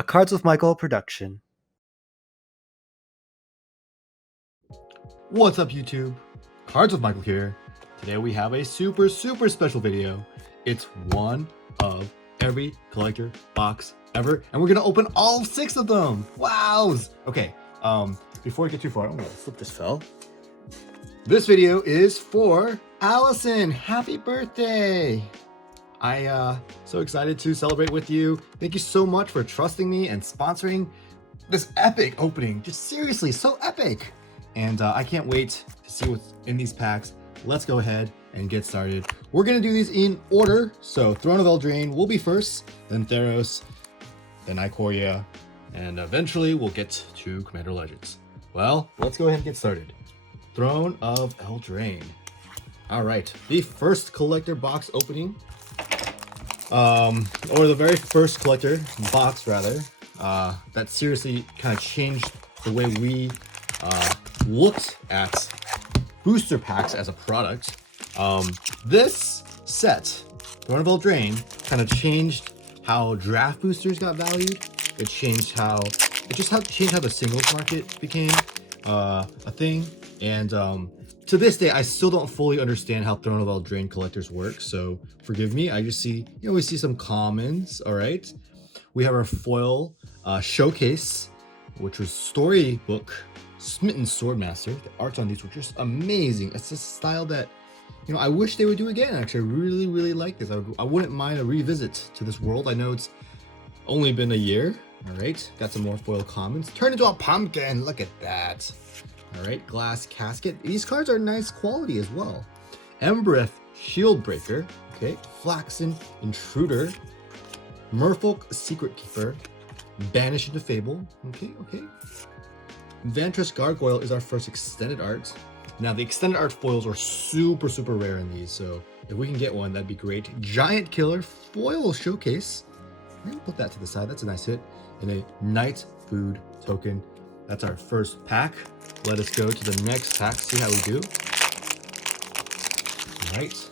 A Cards with Michael production. What's up, YouTube? Cards with Michael here. Today we have a super special video. It's one of every collector box ever, and we're gonna open all 6 of them. Wows! Okay, before we get too far, I'm gonna flip this fell. This video is for Allison. Happy birthday! So excited to celebrate with you. Thank you so much for trusting me and sponsoring this epic opening. Just seriously, so epic. And I can't wait to see what's in these packs. Let's go ahead and get started. We're gonna do these in order. So Throne of Eldraine will be first, then Theros, then Ikoria, and eventually we'll get to Commander Legends. Well, let's go ahead and get started. Throne of Eldraine. All right, the first collector box opening, or the very first collector box rather, that seriously kind of changed the way we looked at booster packs as a product. This set, Throne of Eldraine, kind of changed how draft boosters got valued. It changed how the singles market became a thing. And to this day, I still don't fully understand how Throne of Eldraine collectors work. So forgive me. I just see, we see some commons. All right. We have our foil showcase, which was Storybook Smitten Swordmaster. The arts on these were just amazing. It's a style that, I wish they would do again. Actually, I really like this. I wouldn't mind a revisit to this world. I know it's only been a year. All right, got some more foil commons. Turn into a pumpkin. Look at that. All right, Glass Casket. These cards are nice quality as well. Embereth Shieldbreaker. Okay, Flaxen Intruder. Merfolk Secret Keeper. Banish into Fable. Okay. Vantress Gargoyle is our first extended art. Now the extended art foils are super rare in these, so if we can get one, that'd be great. Giant Killer Foil Showcase. I'm gonna put that to the side. That's a nice hit. And a Night Food Token. That's our first pack. Let us go to the next pack, see how we do. All right.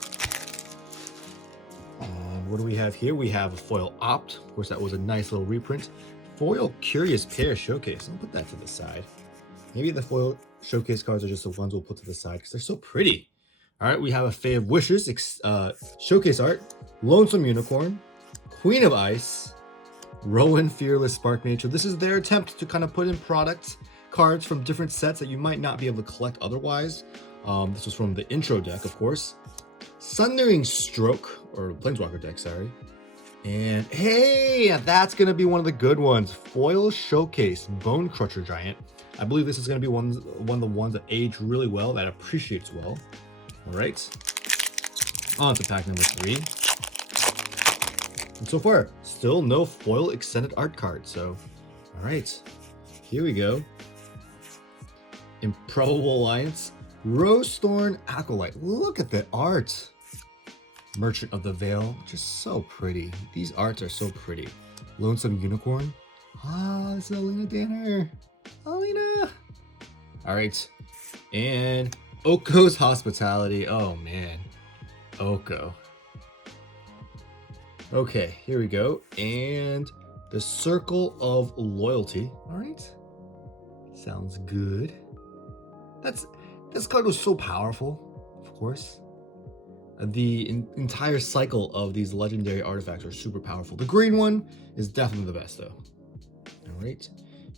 What do we have here? We have a Foil Opt. Of course, that was a nice little reprint. Foil Curious Pair Showcase. I'll put that to the side. Maybe the foil showcase cards are just the ones we'll put to the side because they're so pretty. All right, we have a Fae of Wishes showcase art, Lonesome Unicorn, Queen of Ice, Rowan Fearless Spark Nature. This is their attempt to kind of put in product cards from different sets that you might not be able to collect otherwise. This was from the intro deck, of course. Sundering Stroke, or Planeswalker deck, sorry. And hey, that's going to be one of the good ones. Foil Showcase Bone Crusher Giant. I believe this is going to be one of the ones that age really well, that appreciates well. All right. On to pack number 3. And so far, still no foil extended art card. So, all right. Here we go. Improbable Alliance. Rosethorn Acolyte. Look at the art. Merchant of the Veil, just so pretty. These arts are so pretty. Lonesome Unicorn. This is Alina Danner. Alina. All right. And Oko's Hospitality. Oh, man. Oko. Okay, here we go. And the Circle of Loyalty. All right. Sounds good. This card was so powerful, of course. The entire cycle of these legendary artifacts are super powerful. The green one is definitely the best, though. All right.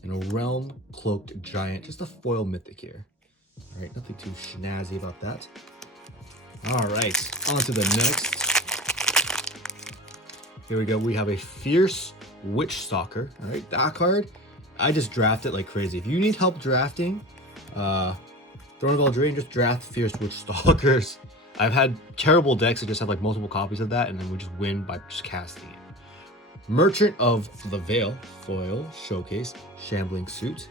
And a Realm Cloaked Giant. Just a foil mythic here. All right. Nothing too snazzy about that. All right. On to the next. Here we go. We have a Fierce Witch Stalker. All right. That card, I just draft it like crazy. If you need help drafting, Throne of Eldraine, just draft Fierce Witch Stalkers. I've had terrible decks that just have like multiple copies of that, and then we just win by just casting it. Merchant of the Veil Foil Showcase Shambling Suit.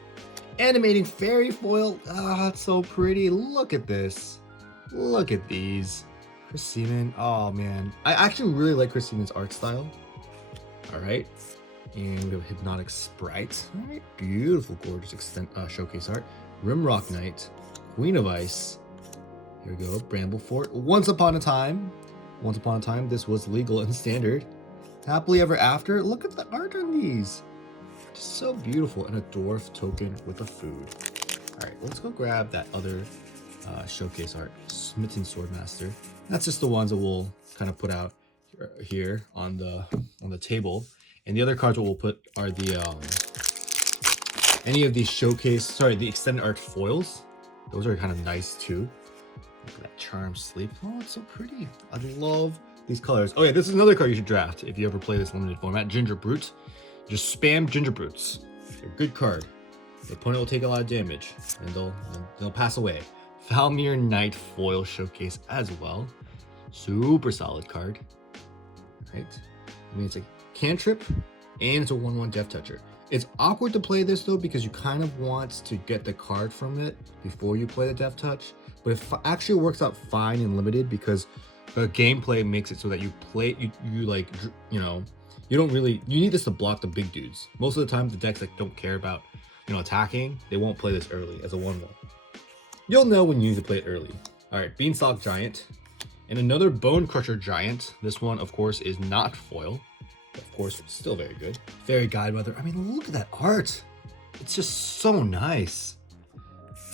Animating Fairy Foil. It's so pretty. Look at this. Look at these. Chris Seaman. Oh man, I actually really like Chris Seaman's art style. All right. And we have Hypnotic Sprite. All right. Beautiful, gorgeous showcase art. Rimrock Knight. Queen of Ice. Here we go, Bramblefort. Once upon a time, this was legal and standard. Happily Ever After. Look at the art on these. Just so beautiful. And a dwarf token with a food. All right, let's go grab that other showcase art, Smitten Swordmaster. That's just the ones that we'll kind of put out here on the table. And the other cards what we'll put are the any of these the extended art foils. Those are kind of nice too. Look at that Charm Sleep. Oh, it's so pretty. I love these colors. Oh yeah, this is another card you should draft if you ever play this limited format. Ginger Brute. Just spam Ginger Brutes. They're a good card. The opponent will take a lot of damage and they'll pass away. Falmir Knight foil showcase as well. Super solid card. Right? I mean, it's a cantrip and it's a 1/1 Death Toucher. It's awkward to play this though because you kind of want to get the card from it before you play the Death Touch. But it actually works out fine in limited because the gameplay makes it so that you play, you don't really, you need this to block the big dudes. Most of the time, the decks that don't care about, attacking, they won't play this early as a 1/1. You'll know when you need to play it early. All right, Beanstalk Giant and another Bone Crusher Giant. This one, of course, is not foil. Of course, it's still very good. Fairy Godmother. I mean, look at that art. It's just so nice.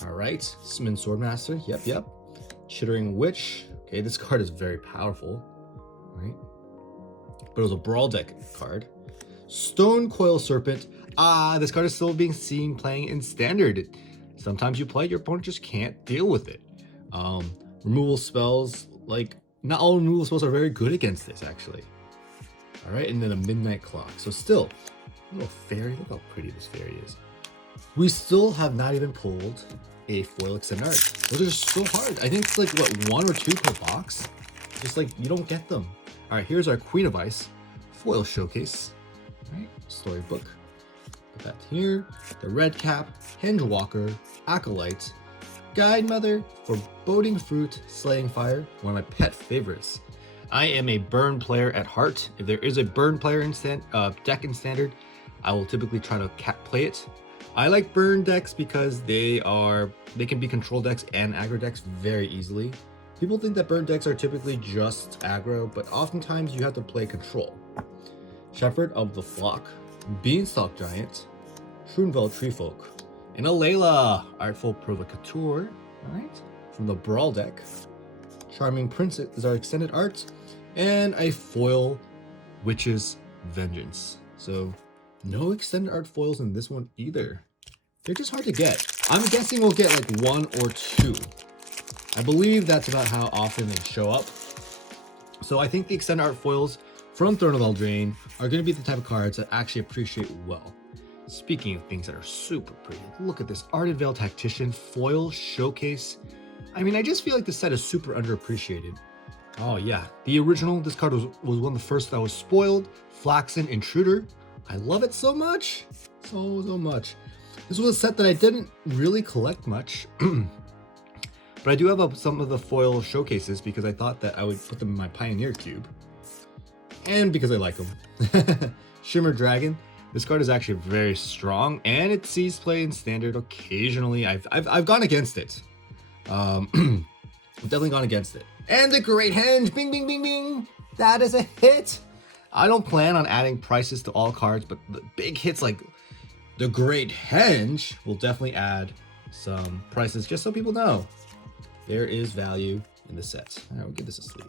All right, Smitten Swordmaster. Yep. Chittering Witch. Okay, this card is very powerful, right? But it was a Brawl deck card. Stone Coil Serpent. This card is still being seen playing in Standard. Sometimes you play, your opponent just can't deal with it. Removal spells, not all removal spells are very good against this, actually. All right, and then a Midnight Clock. So still, a little fairy. Look how pretty this fairy is. We still have not even pulled a foil extended art. Those are just so hard. I think it's like, what, 1 or 2 per box? Just you don't get them. All right, here's our Queen of Ice foil showcase. All right, storybook. Put that here. The Red Cap, Henge Walker, Acolyte, Guide Mother, Foreboding Fruit, Slaying Fire, one of my pet favorites. I am a burn player at heart. If there is a burn player in deck in Standard, I will typically try to play it. I like burn decks because they can be control decks and aggro decks very easily. People think that burn decks are typically just aggro, but oftentimes you have to play control. Shepherd of the Flock, Beanstalk Giant, Shroonveld Treefolk, and a Layla, Artful Provocateur, alright, from the Brawl deck. Charming Prince is our extended art, and a foil Witch's Vengeance. So no extended art foils in this one either. They're just hard to get. I'm guessing we'll get 1 or 2. I believe that's about how often they show up. So I think the extended art foils from Throne of Eldraine are going to be the type of cards that actually appreciate well. Speaking of things that are super pretty, look at this Ardent Veil Tactician foil showcase. I mean, I just feel like this set is super underappreciated. Oh yeah, the original, this card was one of the first that was spoiled. Flaxen Intruder. I love it so much. So much. This was a set that I didn't really collect much. But I do have some of the foil showcases because I thought that I would put them in my Pioneer Cube. And because I like them. Shimmer Dragon. This card is actually very strong and it sees play in Standard occasionally. I've gone against it. I've definitely gone against it. And the Great Henge. Bing, bing, bing, bing. That is a hit. I don't plan on adding prices to all cards, but the big hits like the Great Henge will definitely add some prices just so people know there is value in the set. All right, we'll give this a sleeve.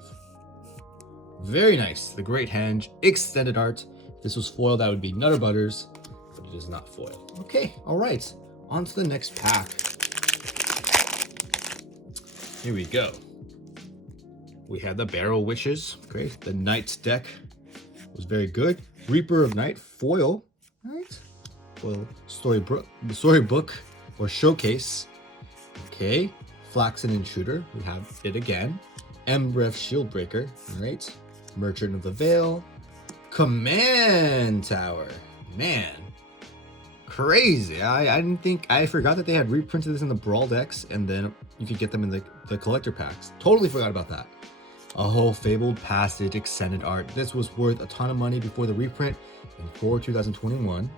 Very nice. The Great Henge, extended art. If this was foil, that would be Nutter Butters, but it is not foil. Okay, all right. On to the next pack. Here we go. We have the Barrow Witches. Great. The Knights deck was very good. Reaper of Night foil. All right. Foil storybook or showcase. Okay. Flaxen Intruder. We have it again. Embref Shieldbreaker. All right. Merchant of the Veil. Command Tower. Man. Crazy. I forgot that they had reprinted this in the Brawl decks and then you could get them in the collector packs. Totally forgot about that. A whole Fabled Passage extended art. This was worth a ton of money before the reprint in 2021.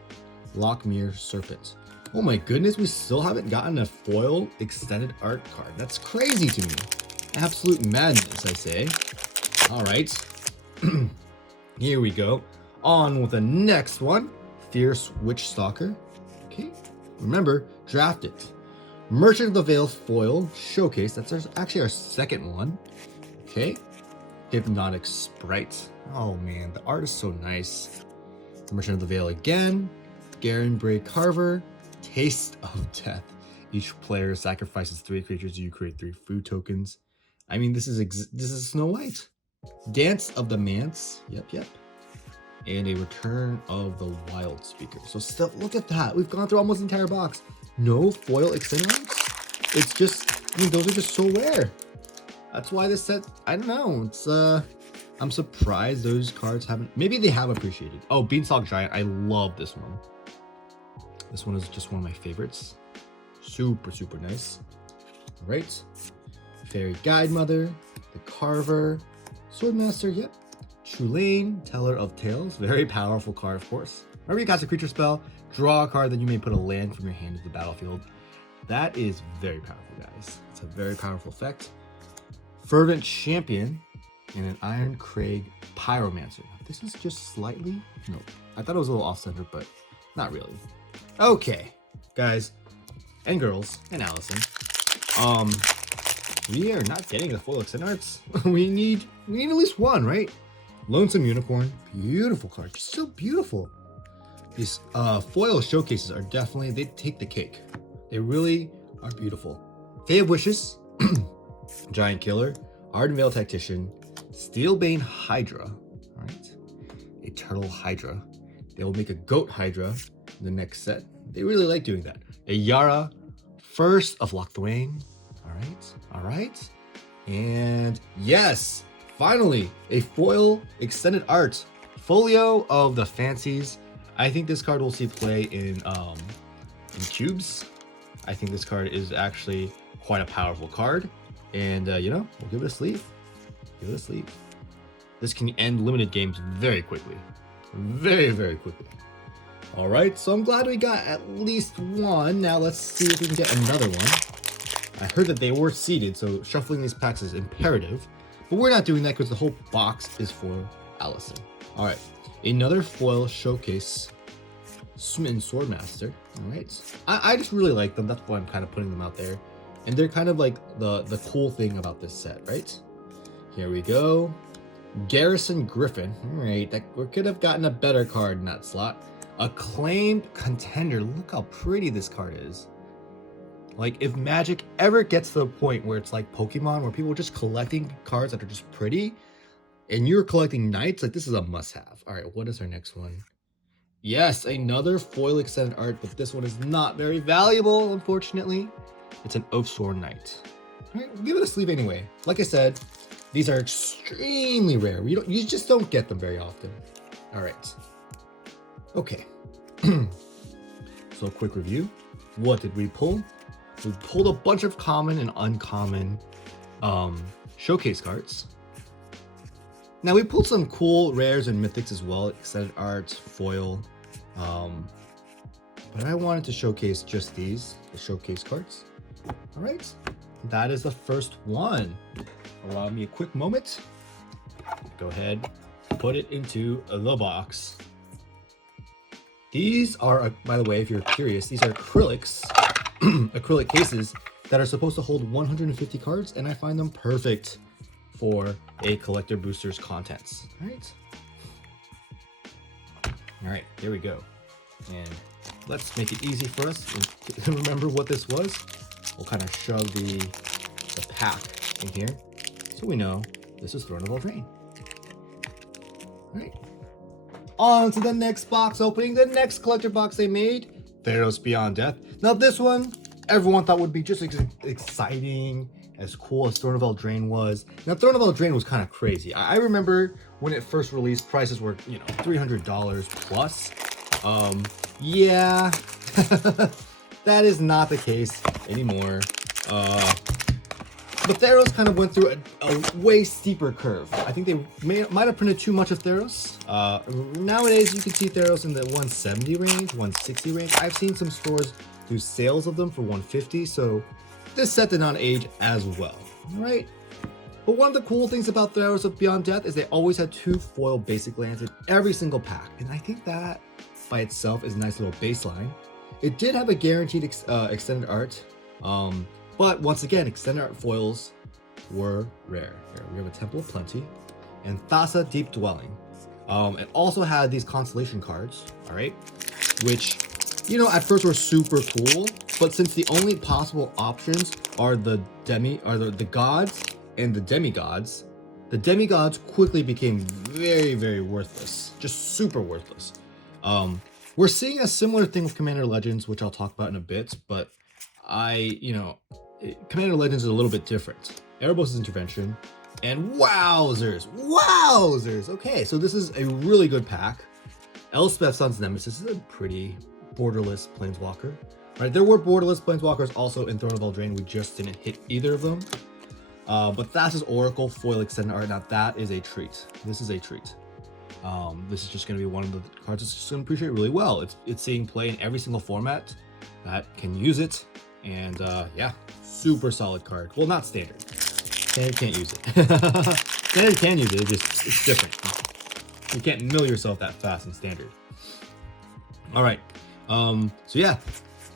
Lockmere Serpent. Oh my goodness, we still haven't gotten a foil extended art card. That's crazy to me. Absolute madness, I say. All right. Here we go. On with the next one. Fierce Witch Stalker. Okay, remember, draft it. Merchant of the Veil foil showcase. That's actually our second one. Okay, Hypnotic Sprite. Oh man, the art is so nice. Merchant of the Veil again. Garen Bray Carver. Taste of Death. Each player sacrifices 3 creatures. You create 3 food tokens. I mean, this is Snow White. Dance of the Manse. Yep. And a Return of the Wild Speaker. So still, look at that. We've gone through almost the entire box. No foil extenders. It's just, I mean, those are just so rare. That's why this set, I don't know. It's I'm surprised those cards haven't, maybe they have appreciated. Oh, Beanstalk Giant. I love this one. This one is just one of my favorites. Super nice. All right. Fairy Guide Mother, the Carver, Swordmaster, yep. Tulane, Teller of Tales, very powerful card, of course. Whenever you cast a creature spell, draw a card, then you may put a land from your hand to the battlefield. That is very powerful, guys. It's a very powerful effect. Fervent Champion, and an Iron Crag Pyromancer. This is just slightly, no, I thought it was a little off-center, but not really. Okay, guys, and girls, and Allison. We are not getting the foil extend arts. we need at least one, right? Lonesome Unicorn, beautiful card, just so beautiful. These foil showcases are definitely, they take the cake. They really are beautiful. Fae of Wishes, Giant Killer, Ardenvale Tactician, Steelbane Hydra, all right? A Turtle Hydra. They will make a Goat Hydra in the next set. They really like doing that. A Yara, First of Locthwain, all right. And yes, finally, a foil extended art. Folio of the Fancies. I think this card will see play in cubes. I think this card is actually quite a powerful card. And, you know, we'll give it a sleeve. Give it a sleeve. This can end limited games very quickly. Very quickly. All right, so I'm glad we got at least one. Now let's see if we can get another one. I heard that they were seeded, so shuffling these packs is imperative. But we're not doing that because the whole box is for Allison. All right, another foil showcase. Smitten Swordmaster. All right, I just really like them. That's why I'm kind of putting them out there. And they're kind of like the cool thing about this set, right? Here we go. Garrison Griffin. All right, we could have gotten a better card in that slot. Acclaimed Contender. Look how pretty this card is. Like, if Magic ever gets to the point where it's like Pokemon, where people are just collecting cards that are just pretty, and you're collecting Knights, like, this is a must-have. All right, what is our next one? Yes, another foil extended art, but this one is not very valuable, unfortunately. It's an Oathsworn Knight. All right, we'll give it a sleeve anyway. Like I said, these are extremely rare. You just don't get them very often. All right. Okay. So, quick review. What did we pull? We pulled a bunch of common and uncommon showcase cards. Now we pulled some cool rares and mythics as well, extended arts, foil. But I wanted to showcase just these, the showcase cards. All right, that is the first one. Allow me a quick moment. Go ahead, put it into the box. These are, by the way, if you're curious, these are acrylics. Acrylic cases that are supposed to hold 150 cards, and I find them perfect for a collector booster's contents. All right, there we go. And let's make it easy for us to remember what this was. We'll kind of shove the pack in here so we know this is Throne of Eldraine. All right, on to the next box opening, the next collector box they made. Theros Beyond Death. Now this one, everyone thought would be just exciting, as cool as Throne of Eldraine was. Now Throne of Eldraine was kind of crazy. I remember when it first released, prices were, you know, $300 plus. Yeah, that is not the case anymore. But Theros kind of went through a way steeper curve. I think they might have printed too much of Theros. Nowadays, you can see Theros in the 170 range, 160 range. I've seen some stores do sales of them for 150, so this set did not age as well, right? But one of the cool things about Theros of Beyond Death is they always had 2 foil basic lands in every single pack, and I think that by itself is a nice little baseline. It did have a guaranteed extended art, but once again, extended art foils were rare. Here, we have a Temple of Plenty and Thassa Deep Dwelling. It also had these constellation cards, all right, which, you know, at first were super cool, but since the only possible options are the gods and the demigods, the demigods quickly became very, very worthless, just super worthless. We're seeing a similar thing with Commander Legends, which I'll talk about in a bit, but Commander Legends is a little bit different. Erebos' Intervention, and wowzers. Okay, so this is a really good pack. Elspeth Sun's Nemesis is a pretty borderless planeswalker. Right, there were borderless planeswalkers also in Throne of Eldraine. We just didn't hit either of them. But Thassa's Oracle foil extended art. Now that is a treat. This is a treat. This is just going to be one of the cards that's just going to appreciate really well. It's seeing play in every single format that can use it, and yeah, super solid card. Well, not standard. Standard can't use it. Standard can use it. It's different. You can't mill yourself that fast in standard. All right. So yeah,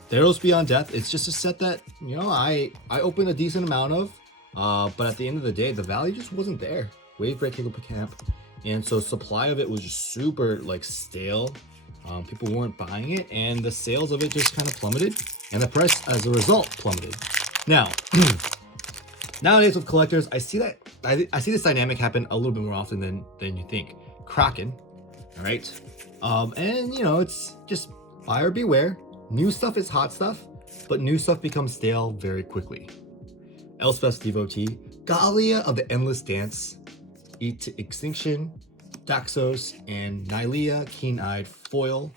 Theros Beyond Death. It's just a set that, you know, I opened a decent amount of, but at the end of the day, the value just wasn't there. Wave Break Higgle Camp. And so supply of it was just super like stale. People weren't buying it, and the sales of it just kind of plummeted, and the price as a result plummeted. Now, nowadays with collectors, I see this dynamic happen a little bit more often than you think. Kraken, all right, and you know, it's just buyer beware. New stuff is hot stuff, but new stuff becomes stale very quickly. Elspeth's Devotee, Gallia of the Endless Dance, Eat to Extinction, Daxos, and Nylea Keen-Eyed foil,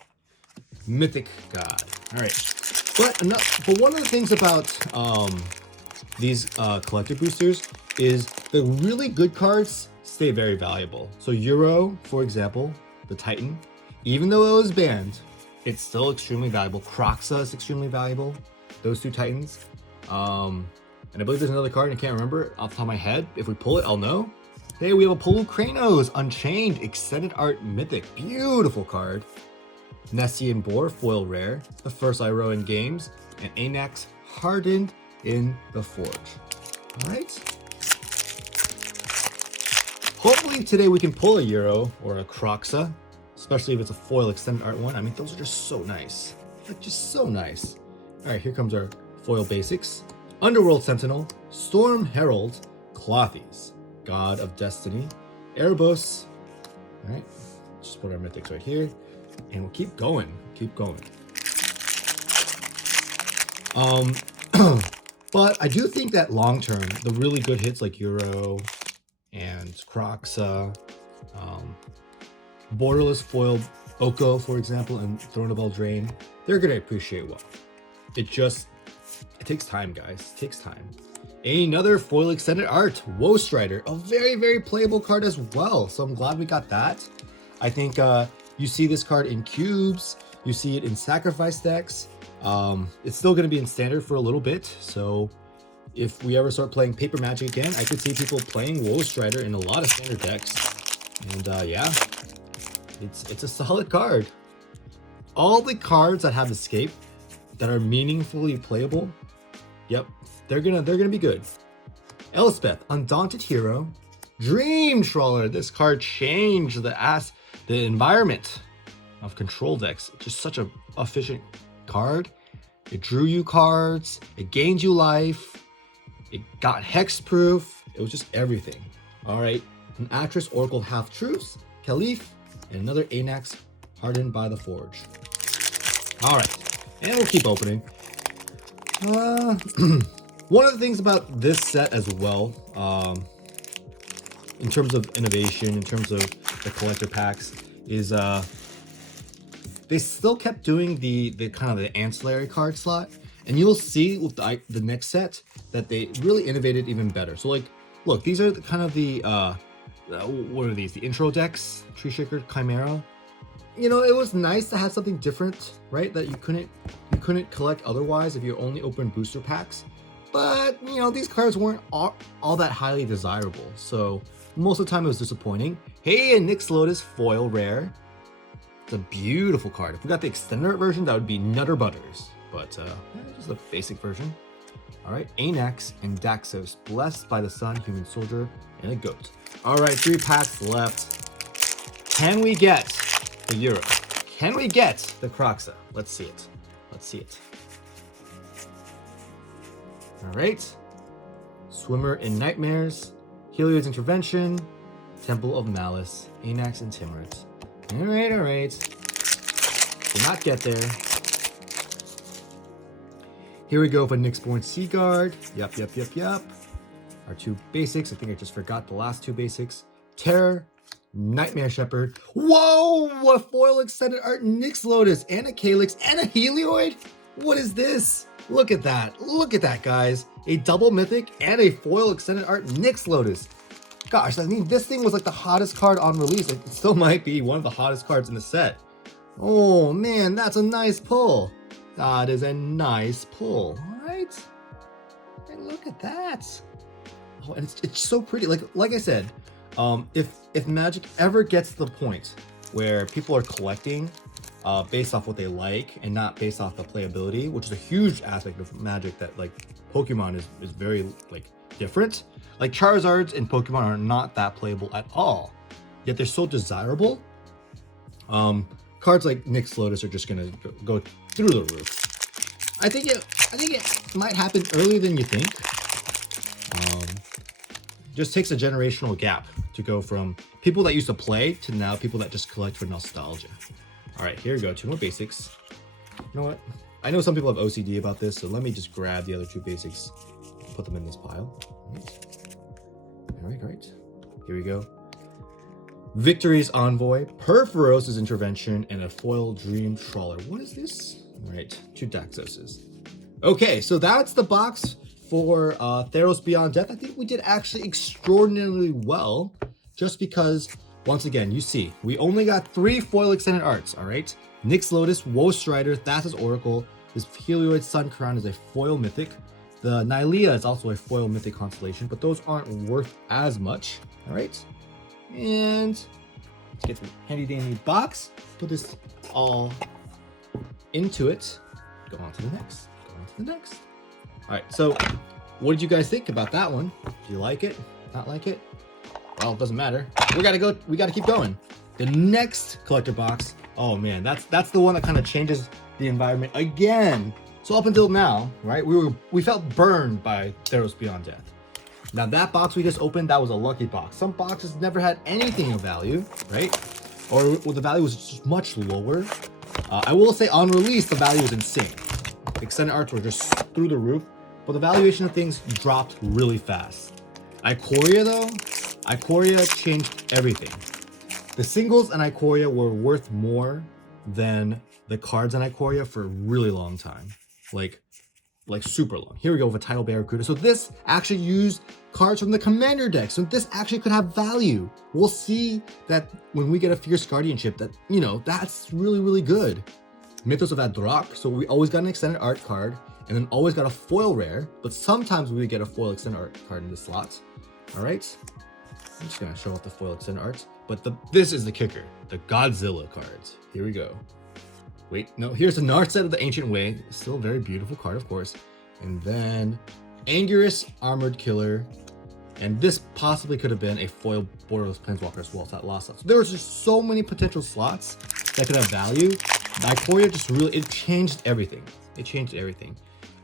Mythic God. All right, but one of the things about these collector boosters is the really good cards stay very valuable. So Euro, for example, the Titan, even though it was banned, it's still extremely valuable. Kroxa is extremely valuable. Those two Titans. And I believe there's another card, and I can't remember off the top of my head. If we pull it, I'll know. Hey, we have a Polu Kranos, Unchained, Extended Art Mythic. Beautiful card. Nessian Boar, foil rare. The first Iroh in games. And Anax, Hardened in the Forge. All right. Hopefully today we can pull a Euro or a Kroxa, especially if it's a foil Extended Art one. I mean, those are just so nice. Like, just so nice. All right, here comes our foil basics. Underworld Sentinel, Storm Herald, Clothies, God of Destiny, Erebos. All right, just put our mythics right here, and we'll keep going. But I do think that long term, the really good hits like Euro and Kroxa, borderless foil Oko, for example, and Throne of Eldraine, they're gonna appreciate well. It takes time, guys. It takes time. Another foil extended art, Woe Strider, a very, very playable card as well. So I'm glad we got that. I think you see this card in cubes, you see it in sacrifice decks. It's still going to be in standard for a little bit. So if we ever start playing Paper Magic again, I could see people playing Woe Strider in a lot of standard decks. And yeah, it's a solid card. All the cards that have escape that are meaningfully playable, yep, they're gonna be good. Elspeth, Undaunted Hero, Dream Trawler. This card changed the environment of control decks. Just such a efficient card. It drew you cards. It gained you life. It got hexproof. It was just everything. All right, an Actress Oracle Half Truths, Caliph, and another Anax Hardened by the Forge. All right, and we'll keep opening. One of the things about this set as well, in terms of innovation, in terms of the collector packs, is they still kept doing the kind of the ancillary card slot, and you'll see with the next set that they really innovated even better. So like, look, these are kind of the what are these? The intro decks, Tree Shaker, Chimera. You know, it was nice to have something different, right? That you couldn't collect otherwise if you only opened booster packs. But you know, these cards weren't all that highly desirable, so most of the time it was disappointing. Hey, and Nyx Lotus foil rare, It's a beautiful card. If we got the extended art version, that would be Nutter Butters. But just the basic version. All right, Anax and Daxos, blessed by the sun, human soldier, and a goat. All right, 3 packs left. Can we get the Euro? Can we get the Croxa? Let's see it. Let's see it. All right. Swimmer in Nightmares, Heliod's Intervention, Temple of Malice, Anax and Timurds. All right, all right. Did not get there. Here we go for Nyxborn Seaguard. Yep. Our 2 basics. I think I just forgot the last 2 basics. Terror, Nightmare Shepherd. Whoa! A foil extended art Nyx Lotus and a Calyx and a Helioid? What is this? Look at that. Look at that, guys. A double mythic and a foil extended art Nyx Lotus. Gosh, I mean, this thing was like the hottest card on release. It still might be one of the hottest cards in the set. Oh, man, that's a nice pull. That is a nice pull. All right. And look at that. Oh, and it's so pretty. Like I said, if Magic ever gets to the point where people are collecting based off what they like and not based off the playability, which is a huge aspect of Magic that like Pokemon is very like different. Like Charizards and Pokemon are not that playable at all, yet they're so desirable. Cards like Nyx Lotus are just gonna go through the roof. I think it might happen earlier than you think. Just takes a generational gap to go from people that used to play to now people that just collect for nostalgia. All right, here we go. 2 more basics. You know what? I know some people have OCD about this, so let me just grab the other 2 basics and put them in this pile. All right. Here we go. Victory's Envoy, Perforos' Intervention, and a foil Dream Trawler. What is this? All right, 2 Daxoses. Okay, so that's the box for Theros Beyond Death. I think we did actually extraordinarily well, just because, once again, you see, we only got 3 foil extended arts, all right? Nyx Lotus, Woe Strider, Thassa's Oracle, this Helioid Sun Crown is a foil mythic. The Nylea is also a foil mythic constellation, but those aren't worth as much, all right? And let's get the handy dandy box, put this all into it, go on to the next. All right, so what did you guys think about that one? Do you like it? Not like it? Well, it doesn't matter. We gotta keep going. The next collector box, oh man, that's the one that kind of changes the environment again. So up until now, right, we felt burned by Theros Beyond Death. Now that box we just opened, that was a lucky box. Some boxes never had anything of value, right? Or the value was just much lower. I will say on release, the value was insane. Extended arts were just through the roof, but the valuation of things dropped really fast. Ikoria though, Ikoria changed everything. The singles in Ikoria were worth more than the cards in Ikoria for a really long time. Like super long. Here we go with a Tidal Barracuda. So this actually used cards from the commander deck. So this actually could have value. We'll see that when we get a Fierce Guardianship that, you know, that's really, really good. Mythos of Adrock. So we always got an extended art card and then always got a foil rare, but sometimes we get a foil extended art card in the slot. All right. I'm just gonna show off the foil extended arts, but this is the kicker, the Godzilla cards. Here we go. Wait, no, here's the Narset of the Ancient Way. Still a very beautiful card, of course. And then Anguirus Armored Killer. And this possibly could have been a foil Borderless Planeswalker as well as that lost slot. So there was just so many potential slots that could have value. Ikoria just really, it changed everything. It changed everything.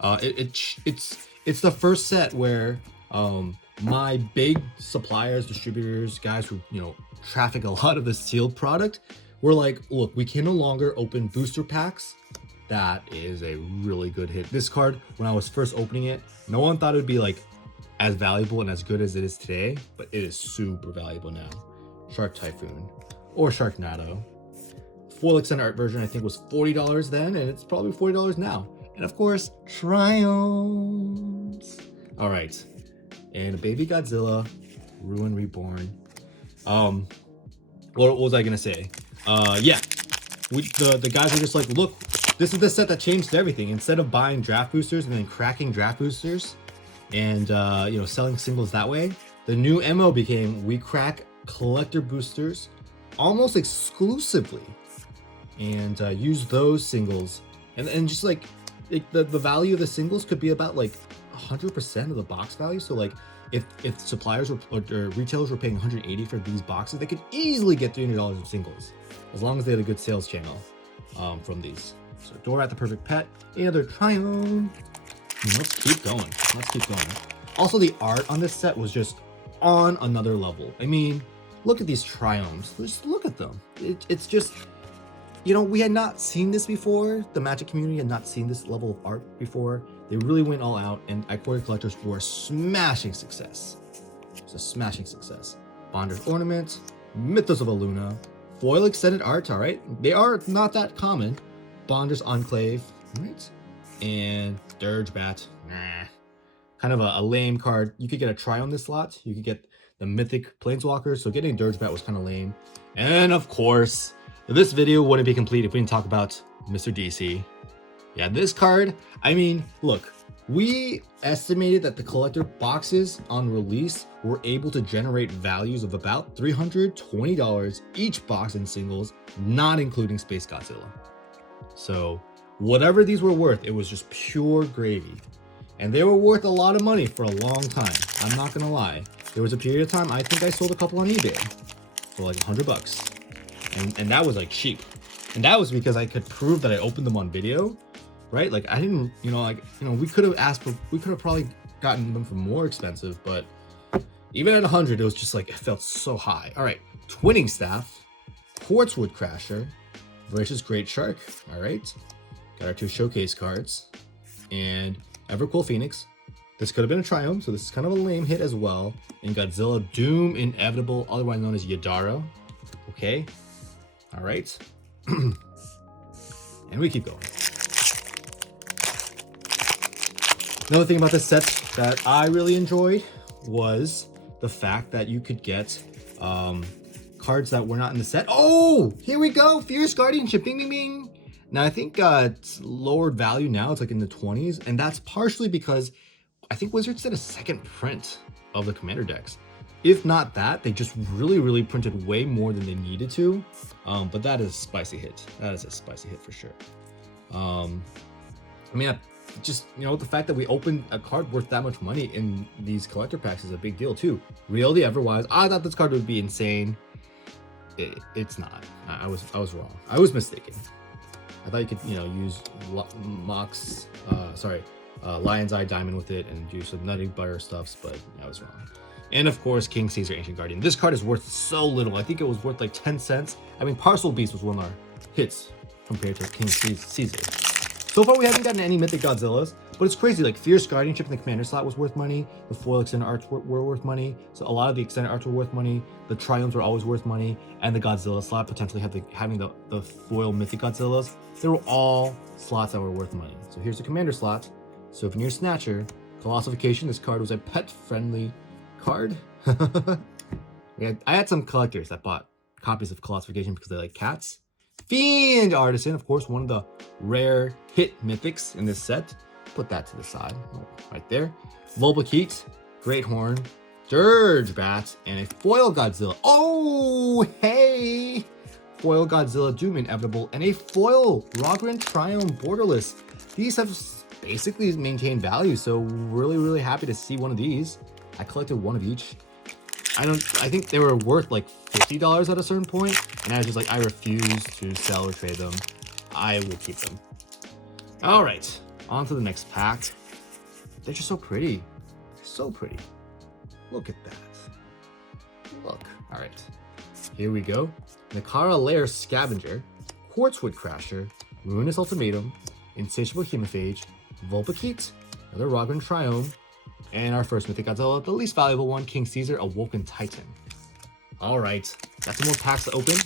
It's the first set where my big suppliers, distributors, guys who, you know, traffic a lot of the sealed product, we're like, look, we can no longer open booster packs. That is a really good hit. This card, when I was first opening it, no one thought it would be like as valuable and as good as it is today, but it is super valuable now. Shark Typhoon or Sharknado. Foil extended art version I think was $40 then, and it's probably $40 now. And of course, Triumphs. All right, and a baby Godzilla, Ruin Reborn. What was I gonna say? Yeah, the guys were just like, look, this is the set that changed everything. Instead of buying draft boosters and then cracking draft boosters and you know, selling singles that way, the new MO became we crack collector boosters almost exclusively and use those singles, and just like the value of the singles could be about like 100% of the box value. So like if suppliers or retailers were paying 180 for these boxes, they could easily get $300 of singles as long as they had a good sales channel from these. So Dora at the perfect pet, another Triumph. Let's keep going. Let's keep going. Also, the art on this set was just on another level. I mean, look at these Triumphs. Just look at them. It's just, you know, we had not seen this before. The Magic community had not seen this level of art before. They really went all out, and Ikoria collectors were a smashing success. It's a smashing success. Bonder's Ornament, Mythos of Aluna, foil extended art, all right? They are not that common. Bonder's Enclave, right? And Dirge Bat, nah. Kind of a lame card. You could get a Try on this slot. You could get the Mythic Planeswalker, so getting Dirge Bat was kind of lame. And of course, this video wouldn't be complete if we didn't talk about Mr. DC. Yeah, this card, I mean, look, we estimated that the collector boxes on release were able to generate values of about $320 each box in singles, not including Space Godzilla. So whatever these were worth, it was just pure gravy. And they were worth a lot of money for a long time. I'm not gonna lie. There was a period of time, I think I sold a couple on eBay for like $100. And that was like cheap. And that was because I could prove that I opened them on video, right? Like I didn't, we could have probably gotten them for more expensive, but even at 100, it was just like, it felt so high. All right, Twinning Staff, Quartzwood Crasher, Voracious Great Shark, all right. Got our two showcase cards, and Evercool Phoenix. This could have been a Triumph, so this is kind of a lame hit as well. And Godzilla Doom Inevitable, otherwise known as Yadaro. Okay, all right. And we keep going. Another thing about this set that I really enjoyed was the fact that you could get cards that were not in the set. Oh, here we go. Fierce Guardianship. Bing, bing, bing. Now, I think it's lowered value now. It's like in the 20s. And that's partially because I think Wizards did a second print of the Commander decks. If not that, they just really printed way more than they needed to. But that is a spicy hit. That is a spicy hit for sure. I mean, just, the fact that we opened a card worth that much money in these collector packs is a big deal too. Reality Everwise, I thought this card would be insane. It's not. I was wrong. I was mistaken. I thought you could, use Lion's Eye Diamond with it and do some Nutty Butter stuffs, but I was wrong. And of course, King Caesar Ancient Guardian. This card is worth so little. I think it was worth like 10 cents. I mean, Parcel Beast was one of our hits compared to King Caesar. So far, we haven't gotten any Mythic Godzillas, but it's crazy. Like Fierce Guardianship in the Commander slot was worth money. The foil extended arts were worth money. So a lot of the extended arts were worth money. The Triumphs were always worth money. And the Godzilla slot potentially having the foil Mythic Godzillas. They were all slots that were worth money. So here's the Commander slot. Souvenir Snatcher. Colossification. This card was a pet-friendly card. I had some collectors that bought copies of Colossification because they like cats. Fiend Artisan, of course, one of the rare hit mythics in this set. Put that to the side, right there. Volbekeet, Great Horn, Dirge Bat, and a foil Godzilla. Oh, hey! Foil Godzilla Doom Inevitable, and a foil Rogran Triumph Borderless. These have basically maintained value, so really happy to see one of these. I collected one of each. I think they were worth like $50 at a certain point, and I was just like, I refuse to sell or trade them. I will keep them. All right, on to the next pack. They're just so pretty. They're so pretty. Look at that. Look. All right, here we go. Nakara Lair Scavenger, Quartzwood Crasher, Ruinous Ultimatum, Insatiable Hemophage, Volbekeet, another Rogran Triumph, and our first Mythic Godzilla, the least valuable one, King Caesar, Awoken Titan. All right, got some more packs to open.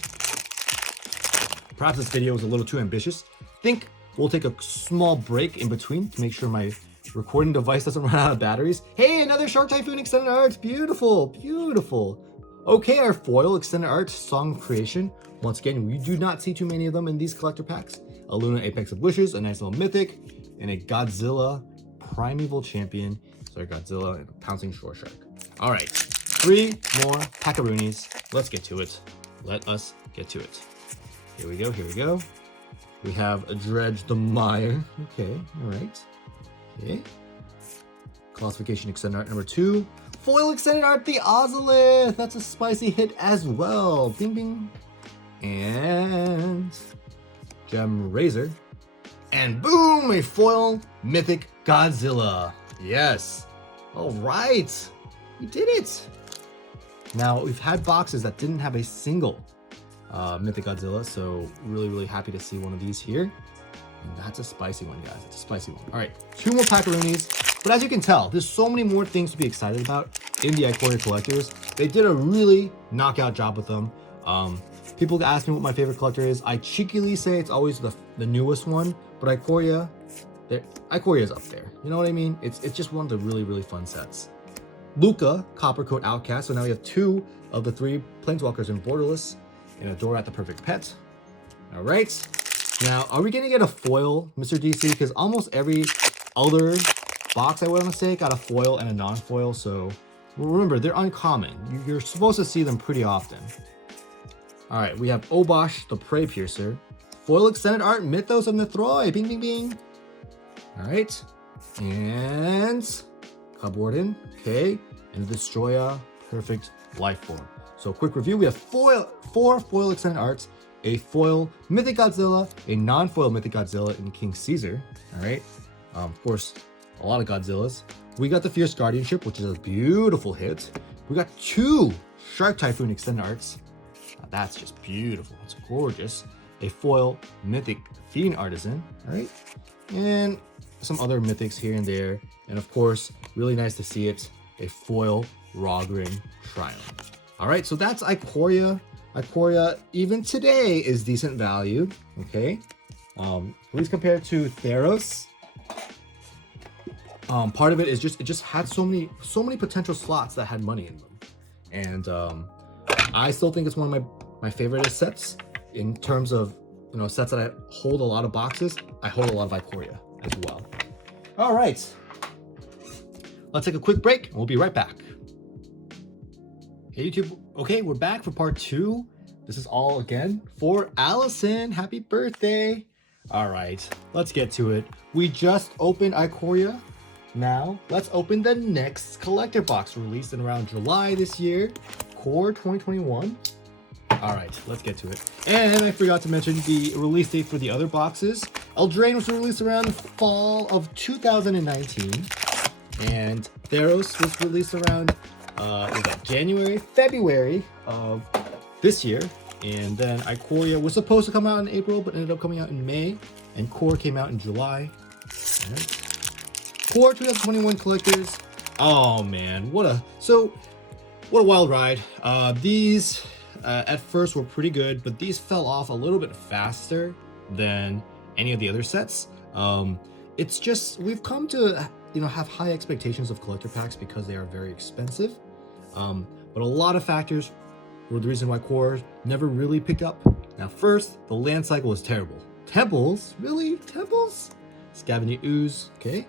Perhaps this video was a little too ambitious. I think we'll take a small break in between to make sure my recording device doesn't run out of batteries. Hey, another Shark Typhoon Extended Art. Beautiful, beautiful. Okay, our foil Extended Art Song Creation. Once again, we do not see too many of them in these collector packs. A Luna Apex of Wishes, a nice little mythic, and a Godzilla Primeval Champion. Sorry, Godzilla and a Pouncing Shore Shark. All right, 3 more packaroonies. Let's get to it. Let us get to it. Here we go, here we go. We have a Dredge the Mire. Okay, all right. Okay. Classification extended art number 2. Foil extended art, the Ozolith. That's a spicy hit as well. Bing, bing. And Gem Razor. And boom, a foil Mythic Godzilla. Yes. All right. We did it. Now, we've had boxes that didn't have a single Mythic Godzilla, so really, really happy to see one of these here. And that's a spicy one, guys. It's a spicy one. All right, 2 more packaroonies. But as you can tell, there's so many more things to be excited about in the Ikoria collectors. They did a really knockout job with them. People ask me what my favorite collector is. I cheekily say it's always the newest one, but Ikoria is up there. You know what I mean? It's just one of the really, really fun sets. Luca, Coppercoat Outcast. So now we have 2 of the 3 Planeswalkers in Borderless, and Adora at the perfect pet. All right. Now, are we going to get a foil, Mr. DC? Because almost every other box, I want to say, got a foil and a non-foil. So remember, they're uncommon. You're supposed to see them pretty often. All right, we have Obosh, the Prey Piercer. Foil extended art, Mythos of Nithroy. Bing, bing, bing. All right. And Cubwarden. Okay. And Destroya, perfect life form. So quick review, we have 4 foil extended arts, a foil Mythic Godzilla, a non-foil Mythic Godzilla, and King Caesar. All right. Of course, a lot of Godzillas. We got the Fierce Guardianship, which is a beautiful hit. We got 2 Shark Typhoon extended arts. Now that's just beautiful. It's gorgeous. A foil Mythic Fiend Artisan. All right. And some other mythics here and there. And of course, really nice to see it, a foil Rogrin Triumph. All right, so that's Ikoria. Ikoria, even today, is decent value, okay? Please compare to Theros. Part of it is it just had so many potential slots that had money in them. And I still think it's one of my favorite sets in terms of, sets that I hold a lot of boxes. I hold a lot of Ikoria as well. All right. Let's take a quick break and we'll be right back. Hey YouTube, okay, we're back for part 2. This is all again for Allison. Happy birthday. All right, let's get to it. We just opened Ikoria. Now let's open the next collector box released in around July this year, Core 2021. All right, let's get to it. And I forgot to mention the release date for the other boxes. Eldraine was released around the fall of 2019. And Theros was released around January, February of this year. And then Ikoria was supposed to come out in April, but ended up coming out in May. And Core came out in July. Right. Core 2021 collectors. Oh man, what a wild ride. These at first were pretty good, but these fell off a little bit faster than any of the other sets. It's just, we've come to have high expectations of collector packs because they are very expensive. But a lot of factors were the reason why Core never really picked up. Now first, the land cycle was terrible. Temples? Really? Temples? Scavenging Ooze, okay.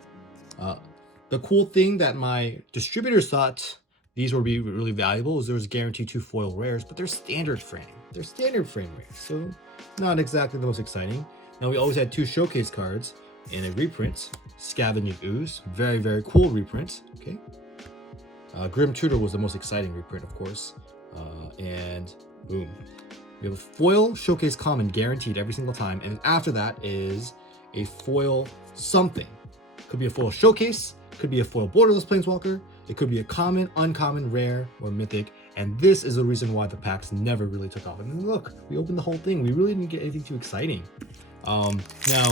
The cool thing that my distributors thought these would be really valuable was there was guaranteed 2 foil rares, but they're standard frame. They're standard frame rares, so not exactly the most exciting. Now we always had 2 showcase cards and a reprint, Scavenging Ooze, very, very cool reprint, okay. Grim Tutor was the most exciting reprint, of course, and boom. We have a foil showcase common guaranteed every single time, and after that is a foil something. Could be a foil showcase, could be a foil borderless planeswalker, it could be a common, uncommon, rare, or mythic, and this is the reason why the packs never really took off. And look, we opened the whole thing. We really didn't get anything too exciting. Now,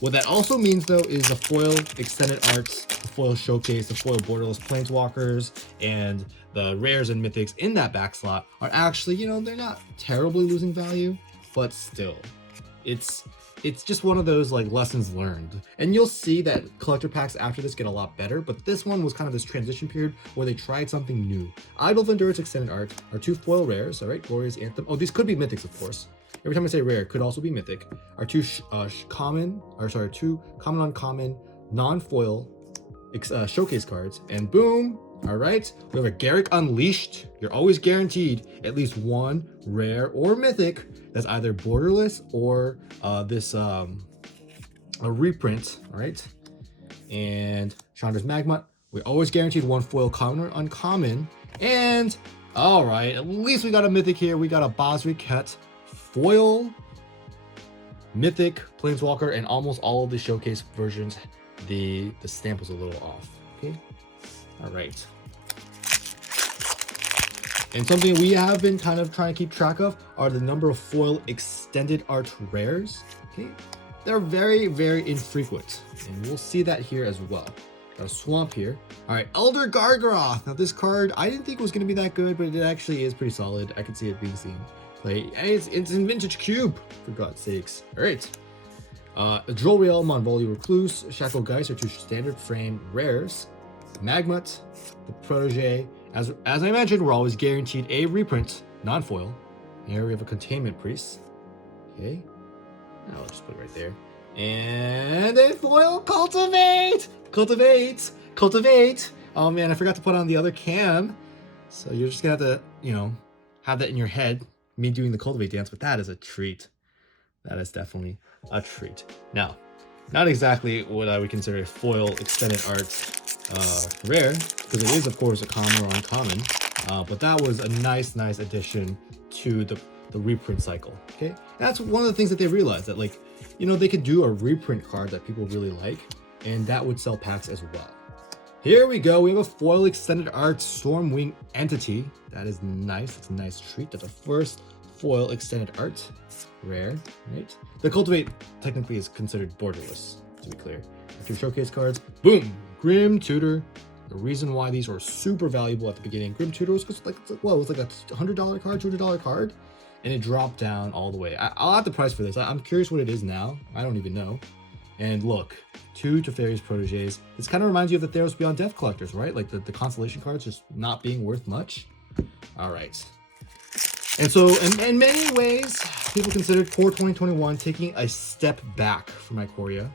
what that also means though is the foil extended arts, the foil showcase, the foil borderless planeswalkers, and the rares and mythics in that back slot are actually, they're not terribly losing value, but still, it's just one of those like lessons learned. And you'll see that collector packs after this get a lot better, but this one was kind of this transition period where they tried something new. Idol of Endurance extended art are 2 foil rares, all right, Glorious Anthem. Oh, these could be mythics, of course. Every time I say rare, could also be mythic. Are 2 common uncommon non-foil showcase cards, and boom, All right, we have a Garrick Unleashed. You're always guaranteed at least one rare or mythic that's either borderless or a reprint. All right, and Chandra's Magma. We're always guaranteed one foil common or uncommon. And all right, at least we got a mythic here. We got a Basri Ket foil mythic planeswalker, and almost all of the showcase versions, the stamp was a little off. Okay, all right. And something we have been kind of trying to keep track of are the number of foil extended art rares. Okay, they're very, very infrequent, and we'll see that here as well. Got a swamp here. All right, Elder Gargaroth. Now this card, I didn't think it was going to be that good, but it actually is pretty solid. I can see it being seen. Like, it's in Vintage Cube, for God's sakes. All right. Drolriel, Monvolio Recluse, Shackle Geist are two standard frame rares. Magmut, the Protege. As I mentioned, we're always guaranteed a reprint, non-foil. Here we have a Containment Priest. Okay. I'll just put it right there. And a foil Cultivate! Cultivate! Oh man, I forgot to put on the other cam. So you're just gonna have to, have that in your head. Me doing the Cultivate dance, but that is a treat. That is definitely a treat. Now, not exactly what I would consider a foil extended art rare, because it is of course a common or uncommon, but that was a nice addition to the reprint cycle. Okay, and that's one of the things that they realized, that they could do a reprint card that people really like, and that would sell packs as well. Here we go. We have a foil extended art Stormwing Entity. That is nice. It's a nice treat. That's the first foil extended art rare, right? The Cultivate technically is considered borderless, to be clear. After showcase cards, boom, Grim Tutor. The reason why these were super valuable at the beginning, Grim Tutor was because it was like a $100 card, $200 card, and it dropped down all the way. I'll have the price for this. I'm curious what it is now. I don't even know. And look, 2 Teferi's Proteges. This kind of reminds you of the Theros Beyond Death collectors, right? Like the constellation cards just not being worth much. All right. And so in many ways, people considered Core 2021 taking a step back from Ikoria.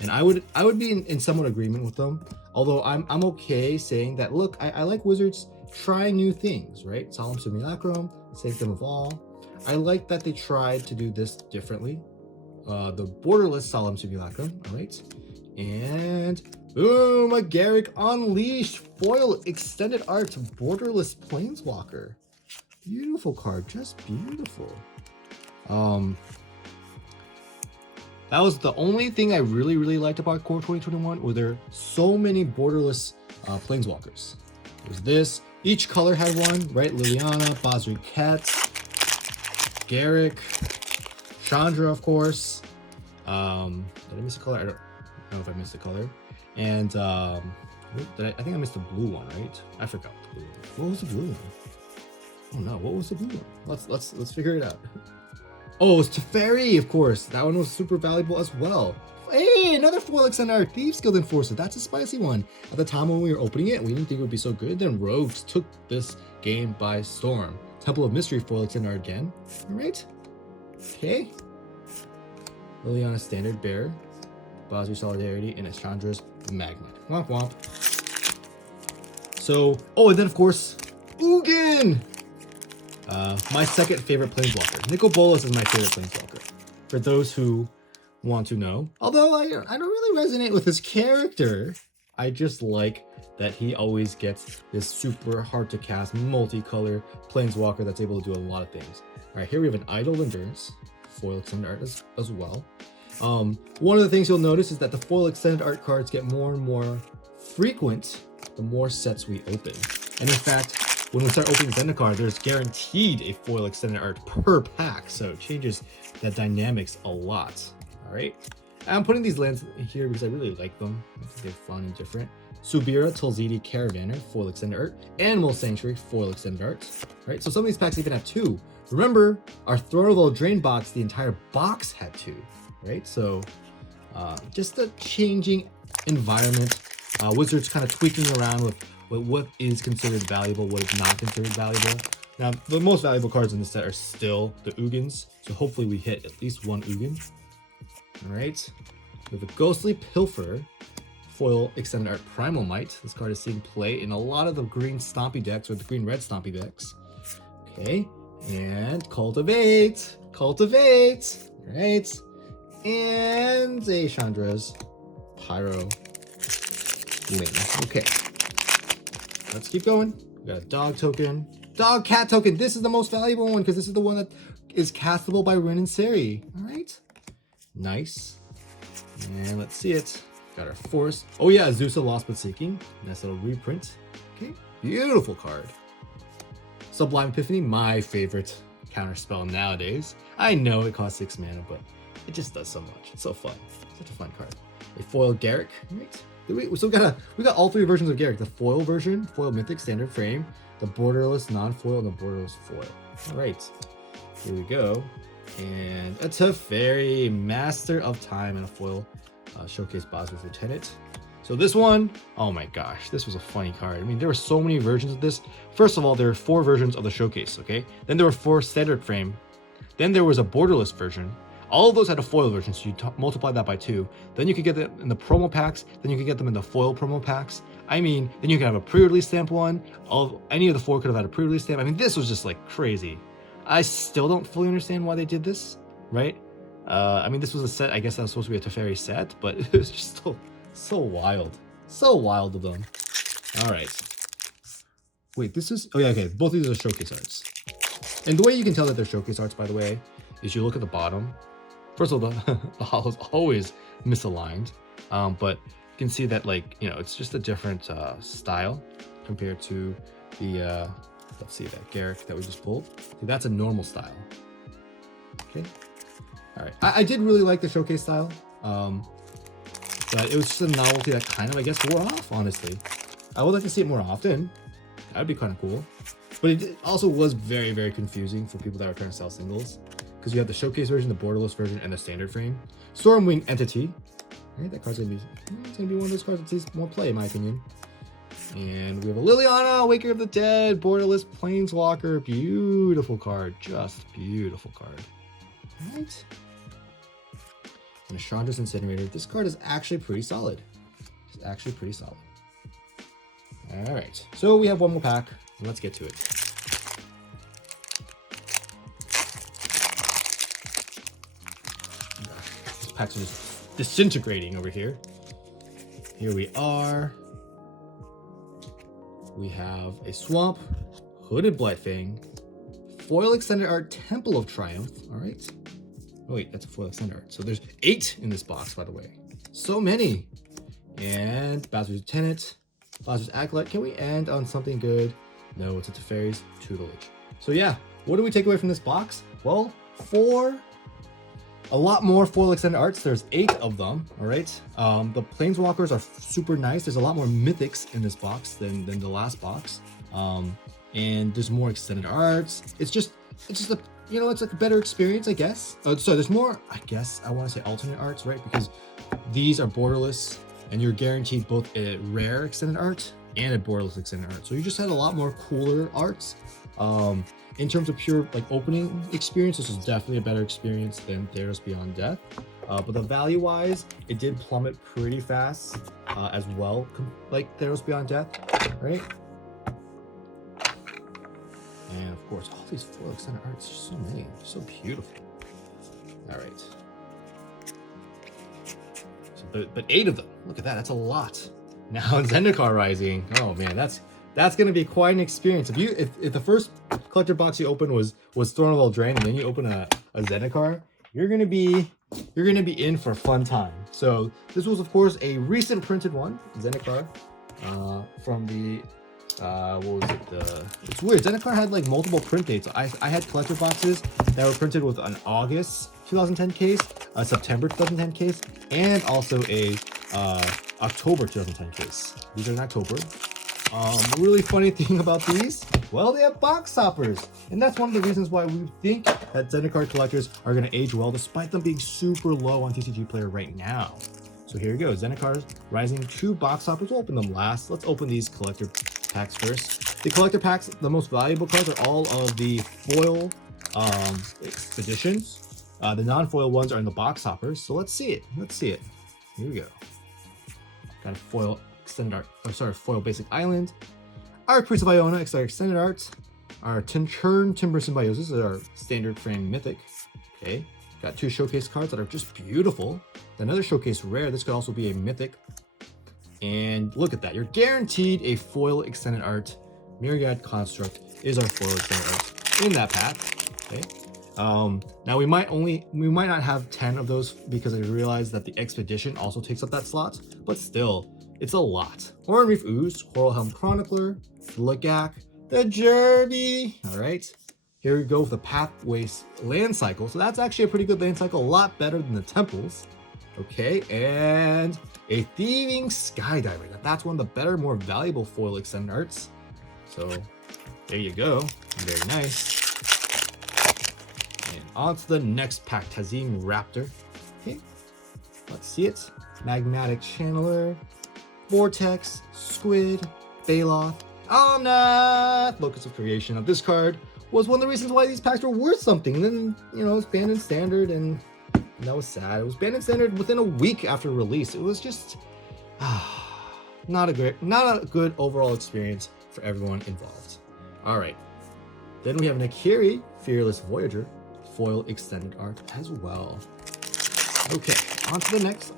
And I would be in somewhat agreement with them. Although I'm okay saying that, look, I like Wizards trying new things, right? Solemn Simulacrum, Sanctum of All. I like that they tried to do this differently. The borderless Solemn Simulacrum, all right? And boom, a Garrick Unleashed foil extended art borderless Planeswalker. Beautiful card, just beautiful. That was the only thing I really liked about Core 2021, were there so many borderless Planeswalkers. There's this, each color had one, right? Liliana, Basri Ket, Garrick, Chandra, of course. Did I miss a color? I don't know if I missed a color. And I think I missed the blue one, right? I forgot the blue one. What was the blue one? Oh no, what was the blue one? Let's figure it out. Oh, it's Teferi, of course. That one was super valuable as well. Hey, another foil extended art Thieves Guild Enforcer. That's a spicy one. At the time when we were opening it, we didn't think it would be so good. Then Rogues took this game by storm. Temple of Mystery foil extended art again. All right. Okay. Liliana Standard Bearer, Basri Solidarity, and Chandra's Magma. Womp womp. So, oh, and then of course, Ugin! My second favorite Planeswalker. Nicol Bolas is my favorite Planeswalker. For those who want to know. Although I don't really resonate with his character. I just like that he always gets this super hard to cast, multicolor Planeswalker that's able to do a lot of things. All right, here we have an Idle Endurance, foil extended art as well. One of the things you'll notice is that the foil extended art cards get more and more frequent the more sets we open. And in fact, when we start opening Zendikar, there's guaranteed a foil extended art per pack, so it changes that dynamics a lot. All right, I'm putting these lands in here because I really like them. I think they're fun and different. Subira, Tulzidi, Caravaner, foil extended art. Animal Sanctuary, foil extended art. Right, so some of these packs even have 2. Remember, our Throne of Eldraine box, the entire box had 2. Right, so just a changing environment. Wizards kind of tweaking around with what is considered valuable, what is not considered valuable. Now, the most valuable cards in the set are still the Ugins, so hopefully we hit at least one Ugin. All right, we have a Ghostly Pilfer, foil extended art Primal Might. This card is seeing play in a lot of the green stompy decks or the green-red stompy decks. Okay, and Cultivate. Cultivate. All right. And a Chandra's Pyro Ling. Okay. Let's keep going. We got a dog token. Dog cat token. This is the most valuable one because this is the one that is castable by Rin and Seri. All right. Nice. And let's see it. Got our Forest. Oh yeah, Zeus of Lost But Seeking. Nice little reprint. Okay. Beautiful card. Sublime Epiphany, my favorite counter spell nowadays. I know it costs 6 mana, but it just does so much. It's so fun. Such a fun card. A foil Garrick. Right. We got all 3 versions of Garrick. The foil version, foil mythic, standard frame, the borderless non-foil, and the borderless foil. All right. Here we go. And a Teferi, Master of Time, and a foil showcase Bosworth Lieutenant. So this one, oh my gosh, this was a funny card. I mean, there were so many versions of this. First of all, there were 4 versions of the showcase, okay? Then there were 4 standard frame. Then there was a borderless version. All of those had a foil version, so you multiply that by 2. Then you could get them in the promo packs. Then you could get them in the foil promo packs. I mean, then you could have a pre-release stamp one. Any of the 4 could have had a pre-release stamp. I mean, this was just like crazy. I still don't fully understand why they did this, right? I mean, this was a set, I guess that was supposed to be a Teferi set, but it was just so wild. So wild of them. All right. Wait, this is, oh yeah, okay. Both of these are showcase arts. And the way you can tell that they're showcase arts, by the way, is you look at the bottom. First of all, the hollow is always misaligned, but you can see that, like, you know, it's just a different style compared to the, let's see, that Garrick that we just pulled. See, that's a normal style. Okay. All right. I did really like the showcase style, but it was just a novelty that kind of, I guess, wore off, honestly. I would like to see it more often. That would be kind of cool. But it also was very, very confusing for people that were trying to sell singles. Because you have the showcase version, the borderless version, and the standard frame. Stormwing Entity. Right, that card's gonna be one of those cards that sees more play, in my opinion. And we have a Liliana, Waker of the Dead, borderless Planeswalker. Beautiful card, just beautiful card. All right. And a Chandra's Incinerator. This card is actually pretty solid. It's actually pretty solid. All right, so we have one more pack. Let's get to it. These packs are just disintegrating over here. Here we are. We have a Swamp, Hooded Blightfang, foil extended art Temple of Triumph. All right. Oh wait, that's a foil extended art. So there's 8 in this box, by the way. So many. And Bowser's Lieutenant, Bowser's Acolyte. Can we end on something good? No, it's a Teferi's Tutelage. So yeah, what do we take away from this box? Well, a lot more foil extended arts. There's 8 of them, all right? The Planeswalkers are super nice. There's a lot more mythics in this box than the last box. And there's more extended arts. It's just a, you know, it's like a better experience, I guess. So there's more, I guess, I want to say alternate arts, right? Because these are borderless and you're guaranteed both a rare extended art and a borderless extended art. So you just had a lot more cooler arts. In terms of pure like opening experience, this is definitely a better experience than Theros Beyond Death. But the value wise, it did plummet pretty fast as well, like Theros Beyond Death, right? And of course, all these foil extended arts, so many, so beautiful. All right. So, but 8 of them, look at that, that's a lot. Now Zendikar Rising, oh man, that's gonna be quite an experience. If the first collector box you open was Throne of Eldraine, and then you open a Zendikar, you're gonna be in for a fun time. So this was of course a recent printed one, Zendikar, from the what was it? It's weird. Zendikar had like multiple print dates. I had collector boxes that were printed with an August 2010 case, a September 2010 case, and also a October 2010 case. These are in October. The really funny thing about these, well, they have box toppers, and that's one of the reasons why we think that Zendikar collectors are going to age well, despite them being super low on TCG Player right now. So here we go, Zendikar Rising 2 box toppers. We'll open them last. Let's open these collector packs first. The collector packs, the most valuable cards are all of the foil editions. The non-foil ones are in the box toppers. So let's see it. Here we go. Got a foil extended art, foil basic island. Our Priest of Iona extended art. Our Churn Timber Symbiosis is our standard frame mythic. Okay, got 2 showcase cards that are just beautiful. Another showcase rare. This could also be a mythic. And look at that, you're guaranteed a foil extended art. Myriad Construct is our foil extended art in that pack. Okay. Now we might not have 10 of those because I realized that the Expedition also takes up that slot, but still, it's a lot. Horn Reef Ooze, Coral Helm Chronicler, Lagak, the Derby. All right, here we go with the Pathways land cycle. So that's actually a pretty good land cycle, a lot better than the Temples. Okay, and a Thieving Skydiver. Now that's one of the better, more valuable foil extended arts. So there you go, very nice. And on to the next pack, Tazim Raptor. Okay, let's see it. Magmatic Channeler, Vortex, Squid, Baloth, Omnath. Locus of Creation. Now this card was one of the reasons why these packs were worth something. And then, you know, it's banned in Standard, and that was sad. It was banned in Standard within a week after release. It was just not a good overall experience for everyone involved. All right, then we have an Ikoria Fearless Voyager foil extended art as well. Okay, on to the next.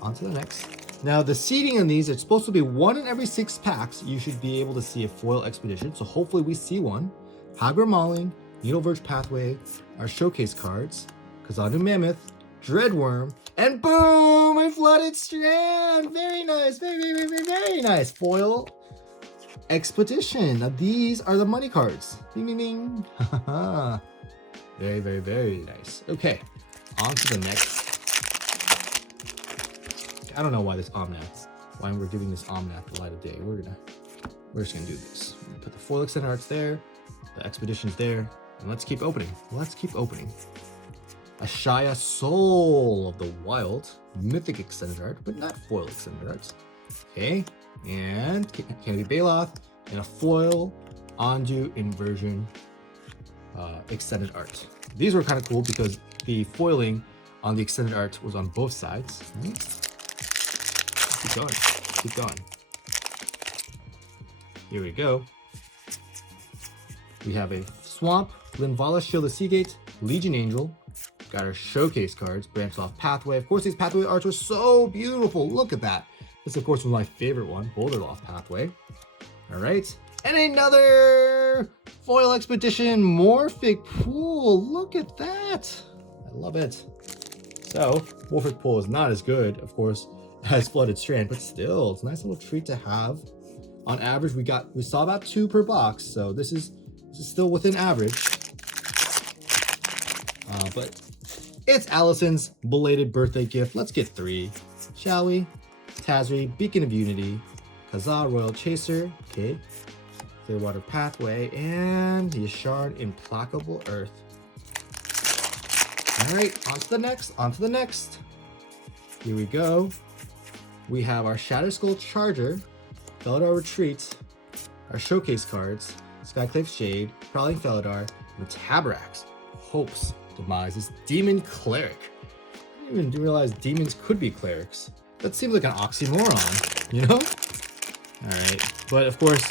Now the seeding in these, it's supposed to be 1 in every 6 packs. You should be able to see a foil expedition, so hopefully we see one. Hagra Mauling, Needle Verge Pathway, our showcase cards, Kazadu Mammoth, Dreadworm, and boom, a Flooded Strand. Very nice, very nice. Foil Expedition. Now these are the money cards. Bing, bing, bing. Very nice. Okay, on to the next. I don't know why we're giving this Omnath the light of day. We're just gonna do this. We're gonna put the foil extended arts there, the expeditions there, and let's keep opening. Ashaya Soul of the Wild, mythic extended art, but not foil extended arts. Okay, and Canopy Baloth, and a foil Ondu Inversion extended art. These were kind of cool because the foiling on the extended art was on both sides. Right? Keep going. Here we go. We have a Swamp, Linvala Shield of Seagate, Legion Angel. Got our showcase cards, Branched Off Pathway. Of course, these pathway arts were so beautiful. Look at that. This, of course, was my favorite one, Boulder Loft Pathway. All right. And another foil expedition, Morphic Pool. Look at that. I love it. So, Morphic Pool is not as good, of course, as Flooded Strand, but still, it's a nice little treat to have. On average, we saw about 2 per box, so this is still within average. But it's Allison's belated birthday gift. Let's get 3, shall we? Tazri, Beacon of Unity, Kazaa Royal Chaser, okay, Clearwater Pathway, and Yashard Implacable Earth. All right, on to the next. Here we go. We have our Shatterskull Charger, Felidar Retreat, our showcase cards, Skyclave Shade, Prowling Felidar, and Tabrax, Hope's Demise, this Demon Cleric. I didn't even realize demons could be clerics. That seems like an oxymoron, you know? Alright, but of course,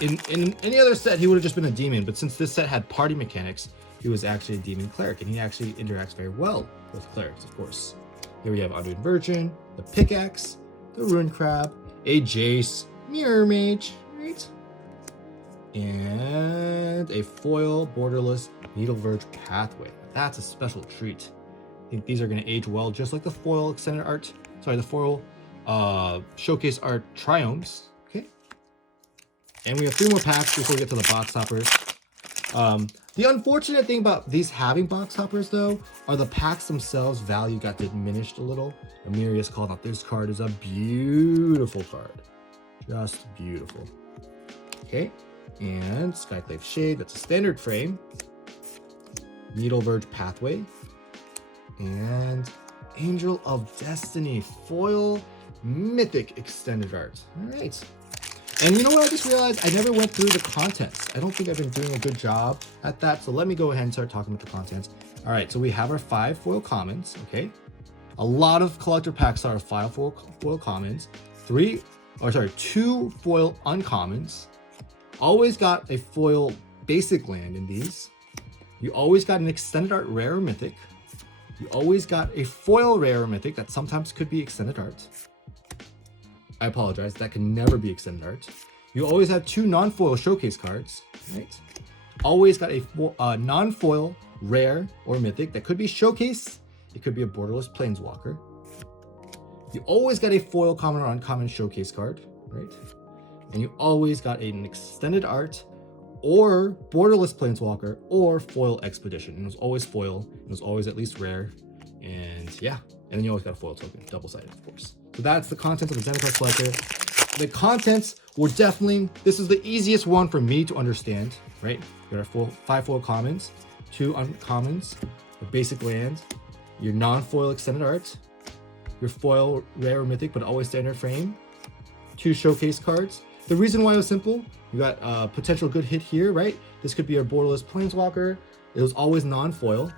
in any other set, he would have just been a demon, but since this set had party mechanics, he was actually a demon cleric, and he actually interacts very well with clerics, of course. Here we have Undoing Virgin, the Pickaxe, the Ruin Crab, a Jace, Mirror Mage, right? And a foil borderless Needle Verge Pathway. That's a special treat. I think these are going to age well, just like the foil extended art. Sorry, the foil showcase art Triomes. Okay. And we have 3 more packs before we get to the box toppers. The unfortunate thing about these having box toppers, though, are the packs themselves value got diminished a little. Amirius called out this card is a beautiful card. Just beautiful. Okay. And Skyclave Shade, that's a standard frame. Needle Verge Pathway. And Angel of Destiny, foil mythic extended art. All right. And you know what I just realized? I never went through the contents. I don't think I've been doing a good job at that. So let me go ahead and start talking about the contents. All right, so we have our 5 foil commons, okay? A lot of collector packs are 5 foil commons. two foil uncommons. Always got a foil basic land in these. You always got an extended art rare or mythic. You always got a foil rare or mythic that sometimes could be extended art. I apologize, that can never be extended art. You always have 2 non-foil showcase cards, right? Always got a non-foil rare or mythic that could be showcase. It could be a borderless planeswalker. You always got a foil common or uncommon showcase card, right? And you always got an extended art or borderless planeswalker or foil expedition. And it was always foil. It was always at least rare. And yeah, and then you always got a foil token, double-sided, of course. So that's the contents of the Zendikar Collector. The contents were definitely, this is the easiest one for me to understand, right? You got our 5 foil commons, 2 uncommons, the basic land, your non-foil extended art, your foil rare or mythic but always standard frame, 2 showcase cards. The reason why it was simple, you got a potential good hit here, right? This could be a borderless planeswalker. It was always non-foil.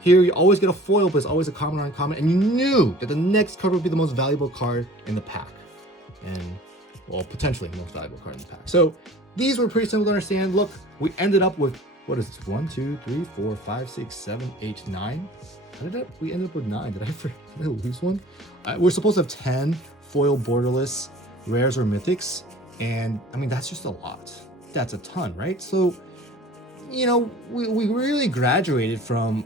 Here you always get a foil, but it's always a common or uncommon, and you knew that the next card would be the most valuable card in the pack. And, well, potentially the most valuable card in the pack. So these were pretty simple to understand. Look, we ended up with, what is this? 1, 2, 3, 4, 5, 6, 7, 8, 9. How did we end up with 9? Did I lose one? We're supposed to have 10 foil borderless rares or mythics. And I mean, that's just a lot. That's a ton, right? So, you know, we really graduated from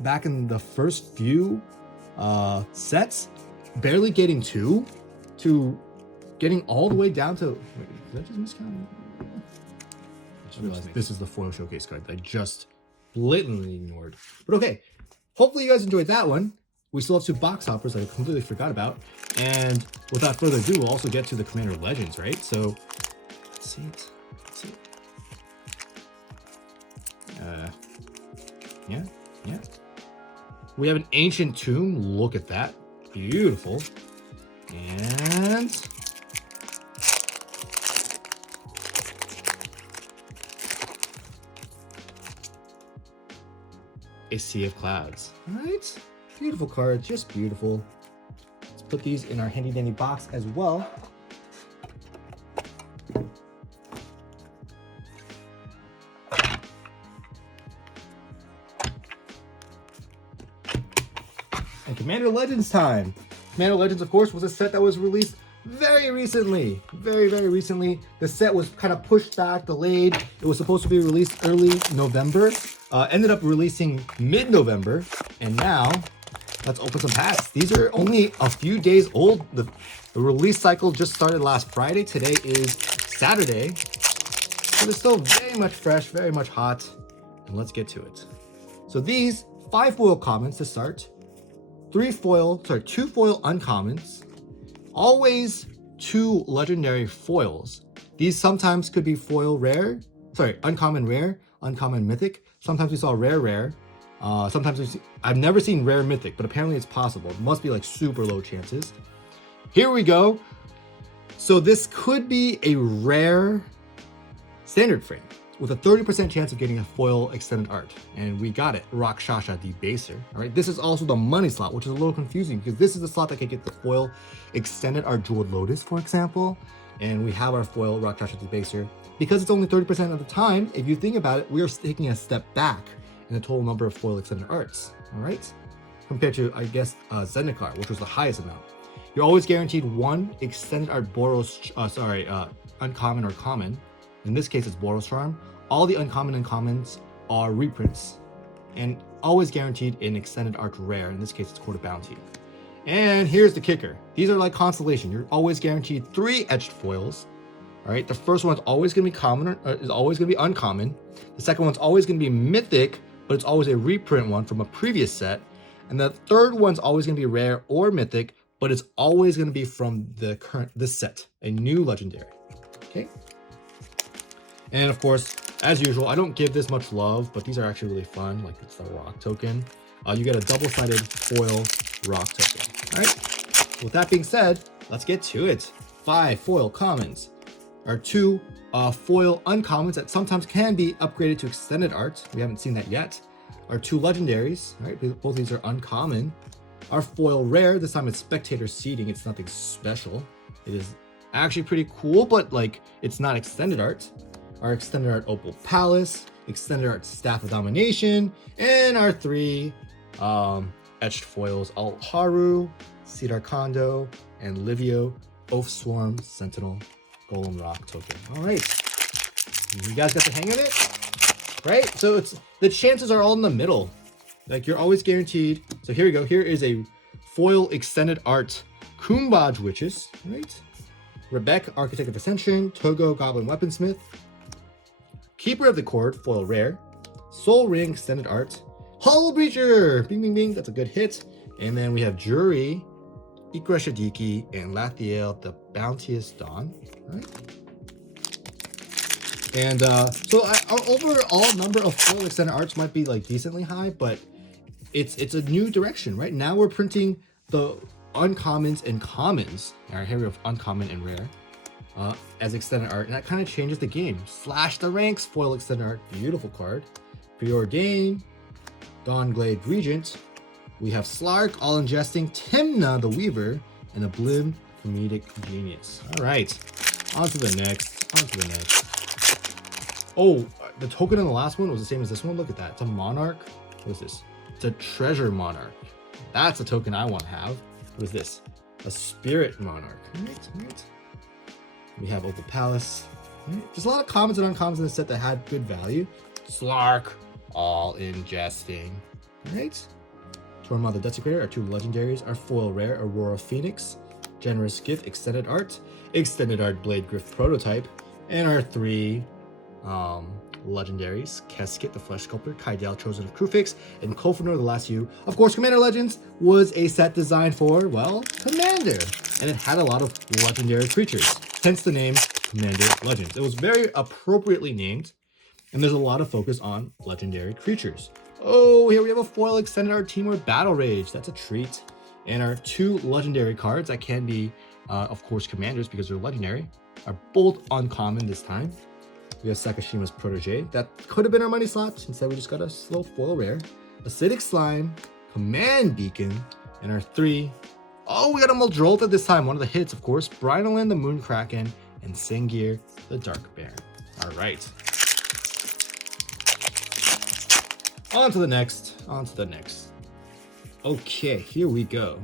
back in the first few sets, barely getting 2, to getting all the way down to, wait, did I just miscount? I just realized this is the foil showcase card that I just blatantly ignored. But okay, hopefully you guys enjoyed that one. We still have 2 box hoppers that I completely forgot about. And without further ado, we'll also get to the Commander Legends, right? So, let's see it. Let's see it. Yeah. We have an Ancient Tomb. Look at that. Beautiful. And a Sea of Clouds. All right. Beautiful card, just beautiful. Let's put these in our handy dandy box as well. And Commander Legends time. Commander Legends, of course, was a set that was released very recently. Very recently. The set was kind of pushed back, delayed. It was supposed to be released early November. Ended up releasing mid-November. And now, let's open some packs. These are only a few days old. The release cycle just started last Friday. Today is Saturday. So they're still very much fresh, very much hot. And let's get to it. So these 5 foil commons to start. 2 foil uncommons. Always 2 legendary foils. These sometimes could be foil rare. Uncommon rare, uncommon mythic. Sometimes we saw rare. Sometimes I've never seen rare mythic, but apparently it's possible. It must be like super low chances. Here we go. So this could be a rare standard frame with a 30% chance of getting a foil extended art. And we got it, Rakshasa Debaser. All right, this is also the money slot, which is a little confusing because this is the slot that could get the foil extended art Jeweled Lotus, for example. And we have our foil Rakshasa Debaser. Because it's only 30% of the time, if you think about it, we are taking a step back in the total number of foil extended arts, all right? Compared to, I guess, Zendikar, which was the highest amount. You're always guaranteed 1 extended art uncommon or common. In this case, it's Boros Charm. All the uncommon and commons are reprints. And always guaranteed an extended art rare. In this case, it's Court of Bounty. And here's the kicker. These are like Constellation. You're always guaranteed 3 etched foils. All right, the first one's always gonna be common, is always gonna be uncommon. The second one's always gonna be mythic, but it's always a reprint one from a previous set. And the third one's always gonna be rare or mythic, but it's always gonna be from this set, a new legendary, okay? And of course, as usual, I don't give this much love, but these are actually really fun. Like it's the rock token. You get a double-sided foil rock token, all right? With that being said, let's get to it. 5 foil commons. Our 2 foil uncommons that sometimes can be upgraded to extended art. We haven't seen that yet. Our 2 legendaries, right? Both these are uncommon. Our foil rare, this time it's spectator seeding. It's nothing special. It is actually pretty cool, but like it's not extended art. Our extended art Opal Palace, extended art Staff of Domination, and our 3 etched foils Alt-Haru, Cedar Kondo, and Livio Oath Swarm Sentinel Golem Rock token. All right, you guys got the hang of it, right? So it's the chances are all in the middle. Like you're always guaranteed. So here we go. Here is a foil extended art Kumbaj Witches, right? Rebecca, Architect of Ascension, Togo, Goblin Weaponsmith, Keeper of the Cord, foil rare, Soul Ring extended art, Hull Breacher, bing bing bing, that's a good hit. And then we have Jury, Ikoria Shadiki, and Lathiel, the Bounteous Dawn, right? And so our overall number of foil extended arts might be like decently high, but it's a new direction, right? Now we're printing the uncommons and commons. All right, here we have uncommon and rare as extended art, and that kind of changes the game. Slash the Ranks, foil extended art, beautiful card. Preordain, Dawnglade Regent. We have Slark, All Ingesting, Timna the Weaver, and a Blim Comedic Genius. All right, on to the next. Oh, the token in the last one was the same as this one. Look at that. It's a Monarch. What is this? It's a Treasure Monarch. That's a token I want to have. What is this? A Spirit Monarch. Right. We have Opal Palace. Right. Just a lot of commons and uncommons in the set that had good value. Slark, All Ingesting. Right. Tormund the Desecrator, our 2 legendaries. Our foil rare, Aurora Phoenix. Generous Gift, extended art Blade Griff prototype. And our 3 legendaries, Keskit the Flesh Sculptor, Kaidel Chosen of Krufix, and Kofanor the Last U. Of course, Commander Legends was a set designed for, well, Commander, and it had a lot of legendary creatures, hence the name Commander Legends. It was very appropriately named, and there's a lot of focus on legendary creatures. Oh, here we have a foil extended art Teamwork Battle Rage. That's a treat. And our 2 legendary cards that can be, of course, commanders because they're legendary, are both uncommon this time. We have Sakashima's Protege. That could have been our money slot. Instead, we just got a slow foil rare. Acidic Slime, Command Beacon, and our 3. Oh, we got a Muldrotha this time. One of the hits, of course. Brynolin, the Moonkraken, and Sengir, the Dark Baron. All right. On to the next. Okay, here we go.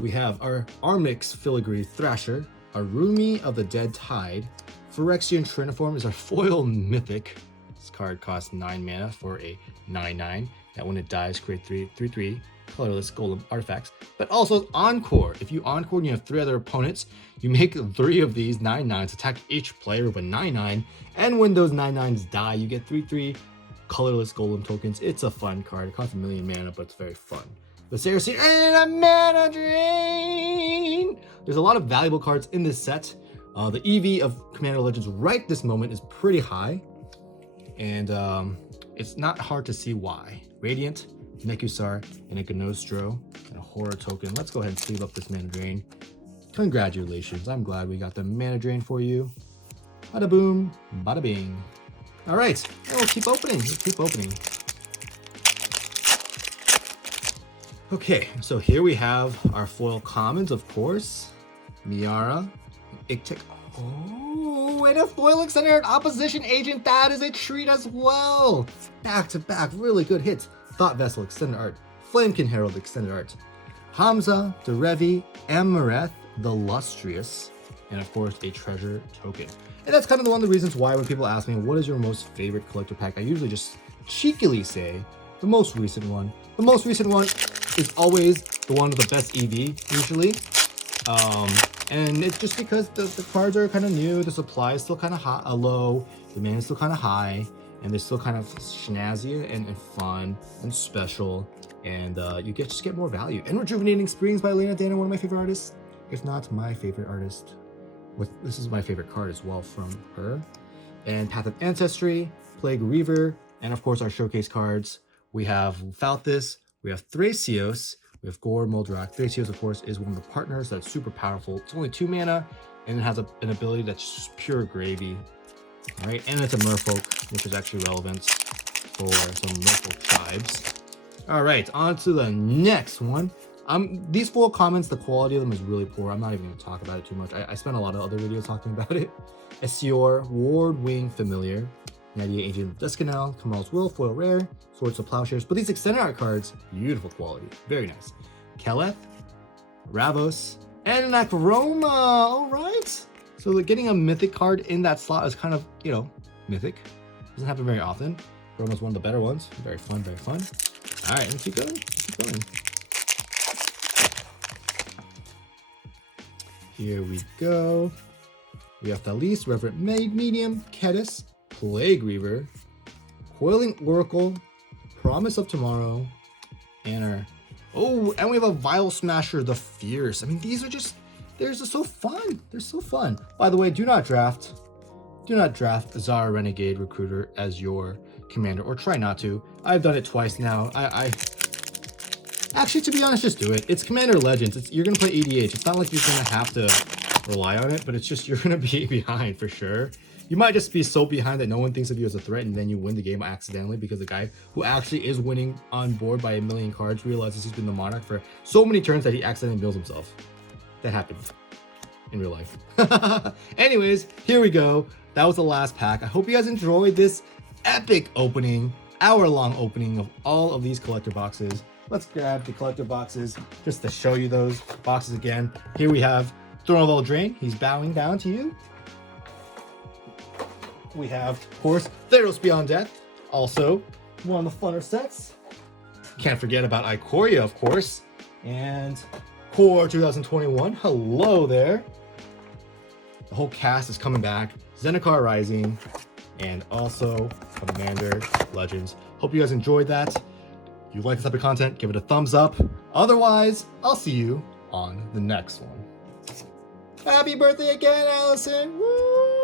We have our Armix Filigree Thrasher, Arumi of the Dead Tide, Phyrexian Triniform is our foil mythic. This card costs 9 mana for a 9/9. That when it dies, create 3/3 colorless golem artifacts. But also Encore. If you Encore and you have 3 other opponents, you make 3 of these 9/9s attack each player with a 9/9. And when those 9/9s die, you get 3/3 colorless golem tokens. It's a fun card. It costs 1 million mana, but it's very fun. The Saracen and a mana drain. There's a lot of valuable cards in this set. The EV of Commander Legends right this moment is pretty high, and it's not hard to see why. Radiant, Nekusar, and a Gnostro, and a Horror token. Let's go ahead and sleeve up this mana drain. Congratulations, I'm glad we got the mana drain for you. Bada boom, bada bing. All right, and we'll keep opening. Okay, so here we have our foil commons, of course. Miara, Ictic. Oh, and a foil extended art opposition agent. That is a treat as well. Back to back, really good hits. Thought Vessel extended art, Flamekin Herald extended art, Hamza, Derevi, Amareth, the Lustrous, and of course a treasure token. And that's kind of one of the reasons why when people ask me what is your most favorite collector pack, I usually just cheekily say the most recent one. The most recent one is always the one with the best EV usually. And it's just because the cards are kind of new, the supply is still kind of low, the mana is still kind of high, and they're still kind of snazzy and fun and special, and you just get more value. And Rejuvenating Springs by Elena Dana, one of my favorite artists, if not my favorite artist. This is my favorite card as well from her. And Path of Ancestry, Plague Reaver, and of course our showcase cards. We have Falthus, we have Thracios, we have Gore Muldrak. Thracios, of course, is one of the partners that's super powerful. It's only 2 mana, and it has an ability that's just pure gravy. All right, and it's a merfolk, which is actually relevant for some merfolk tribes. All right, on to the next one. These full comments, the quality of them is really poor. I'm not even going to talk about it too much. I spent a lot of other videos talking about it. Essior, Ward Wing Familiar, Nadia Agent of Descanel, Kamal's Will, Foil Rare, Swords of Plowshares. But these extended art cards, beautiful quality. Very nice. Keleth, Ravos, and Necroma. All right. So getting a mythic card in that slot is kind of, you know, mythic. Doesn't happen very often. Roma's one of the better ones. Very fun, very fun. All right, let's keep going. Keep going. Here we go. We have Thalis, Reverent Maid, Medium, Kedis, Plague Reaver, Coiling Oracle, Promise of Tomorrow, and our... Oh, and we have a Vile Smasher, the Fierce. I mean, these are just... They're just so fun. They're so fun. By the way, do not draft Zara Renegade Recruiter as your commander, or try not to. I've done it twice now. Actually, to be honest, just do it. It's Commander Legends. You're going to play EDH. It's not like you're going to have to rely on it, but it's just you're going to be behind for sure. You might just be so behind that no one thinks of you as a threat, and then you win the game accidentally because the guy who actually is winning on board by 1 million cards realizes he's been the Monarch for so many turns that he accidentally mills himself. That happens in real life. Anyways, here we go. That was the last pack. I hope you guys enjoyed this epic opening, hour-long opening of all of these collector boxes. Let's grab the collector boxes just to show you those boxes again. Here we have Throne of Eldraine. He's bowing down to you. We have, of course, Theros Beyond Death. Also, one of the funner sets. Can't forget about Ikoria, of course. And Core 2021. Hello there. The whole cast is coming back. Zendikar Rising. And also Commander Legends. Hope you guys enjoyed that. If you like this type of content, give it a thumbs up. Otherwise, I'll see you on the next one. Happy birthday again, Allison! Woo!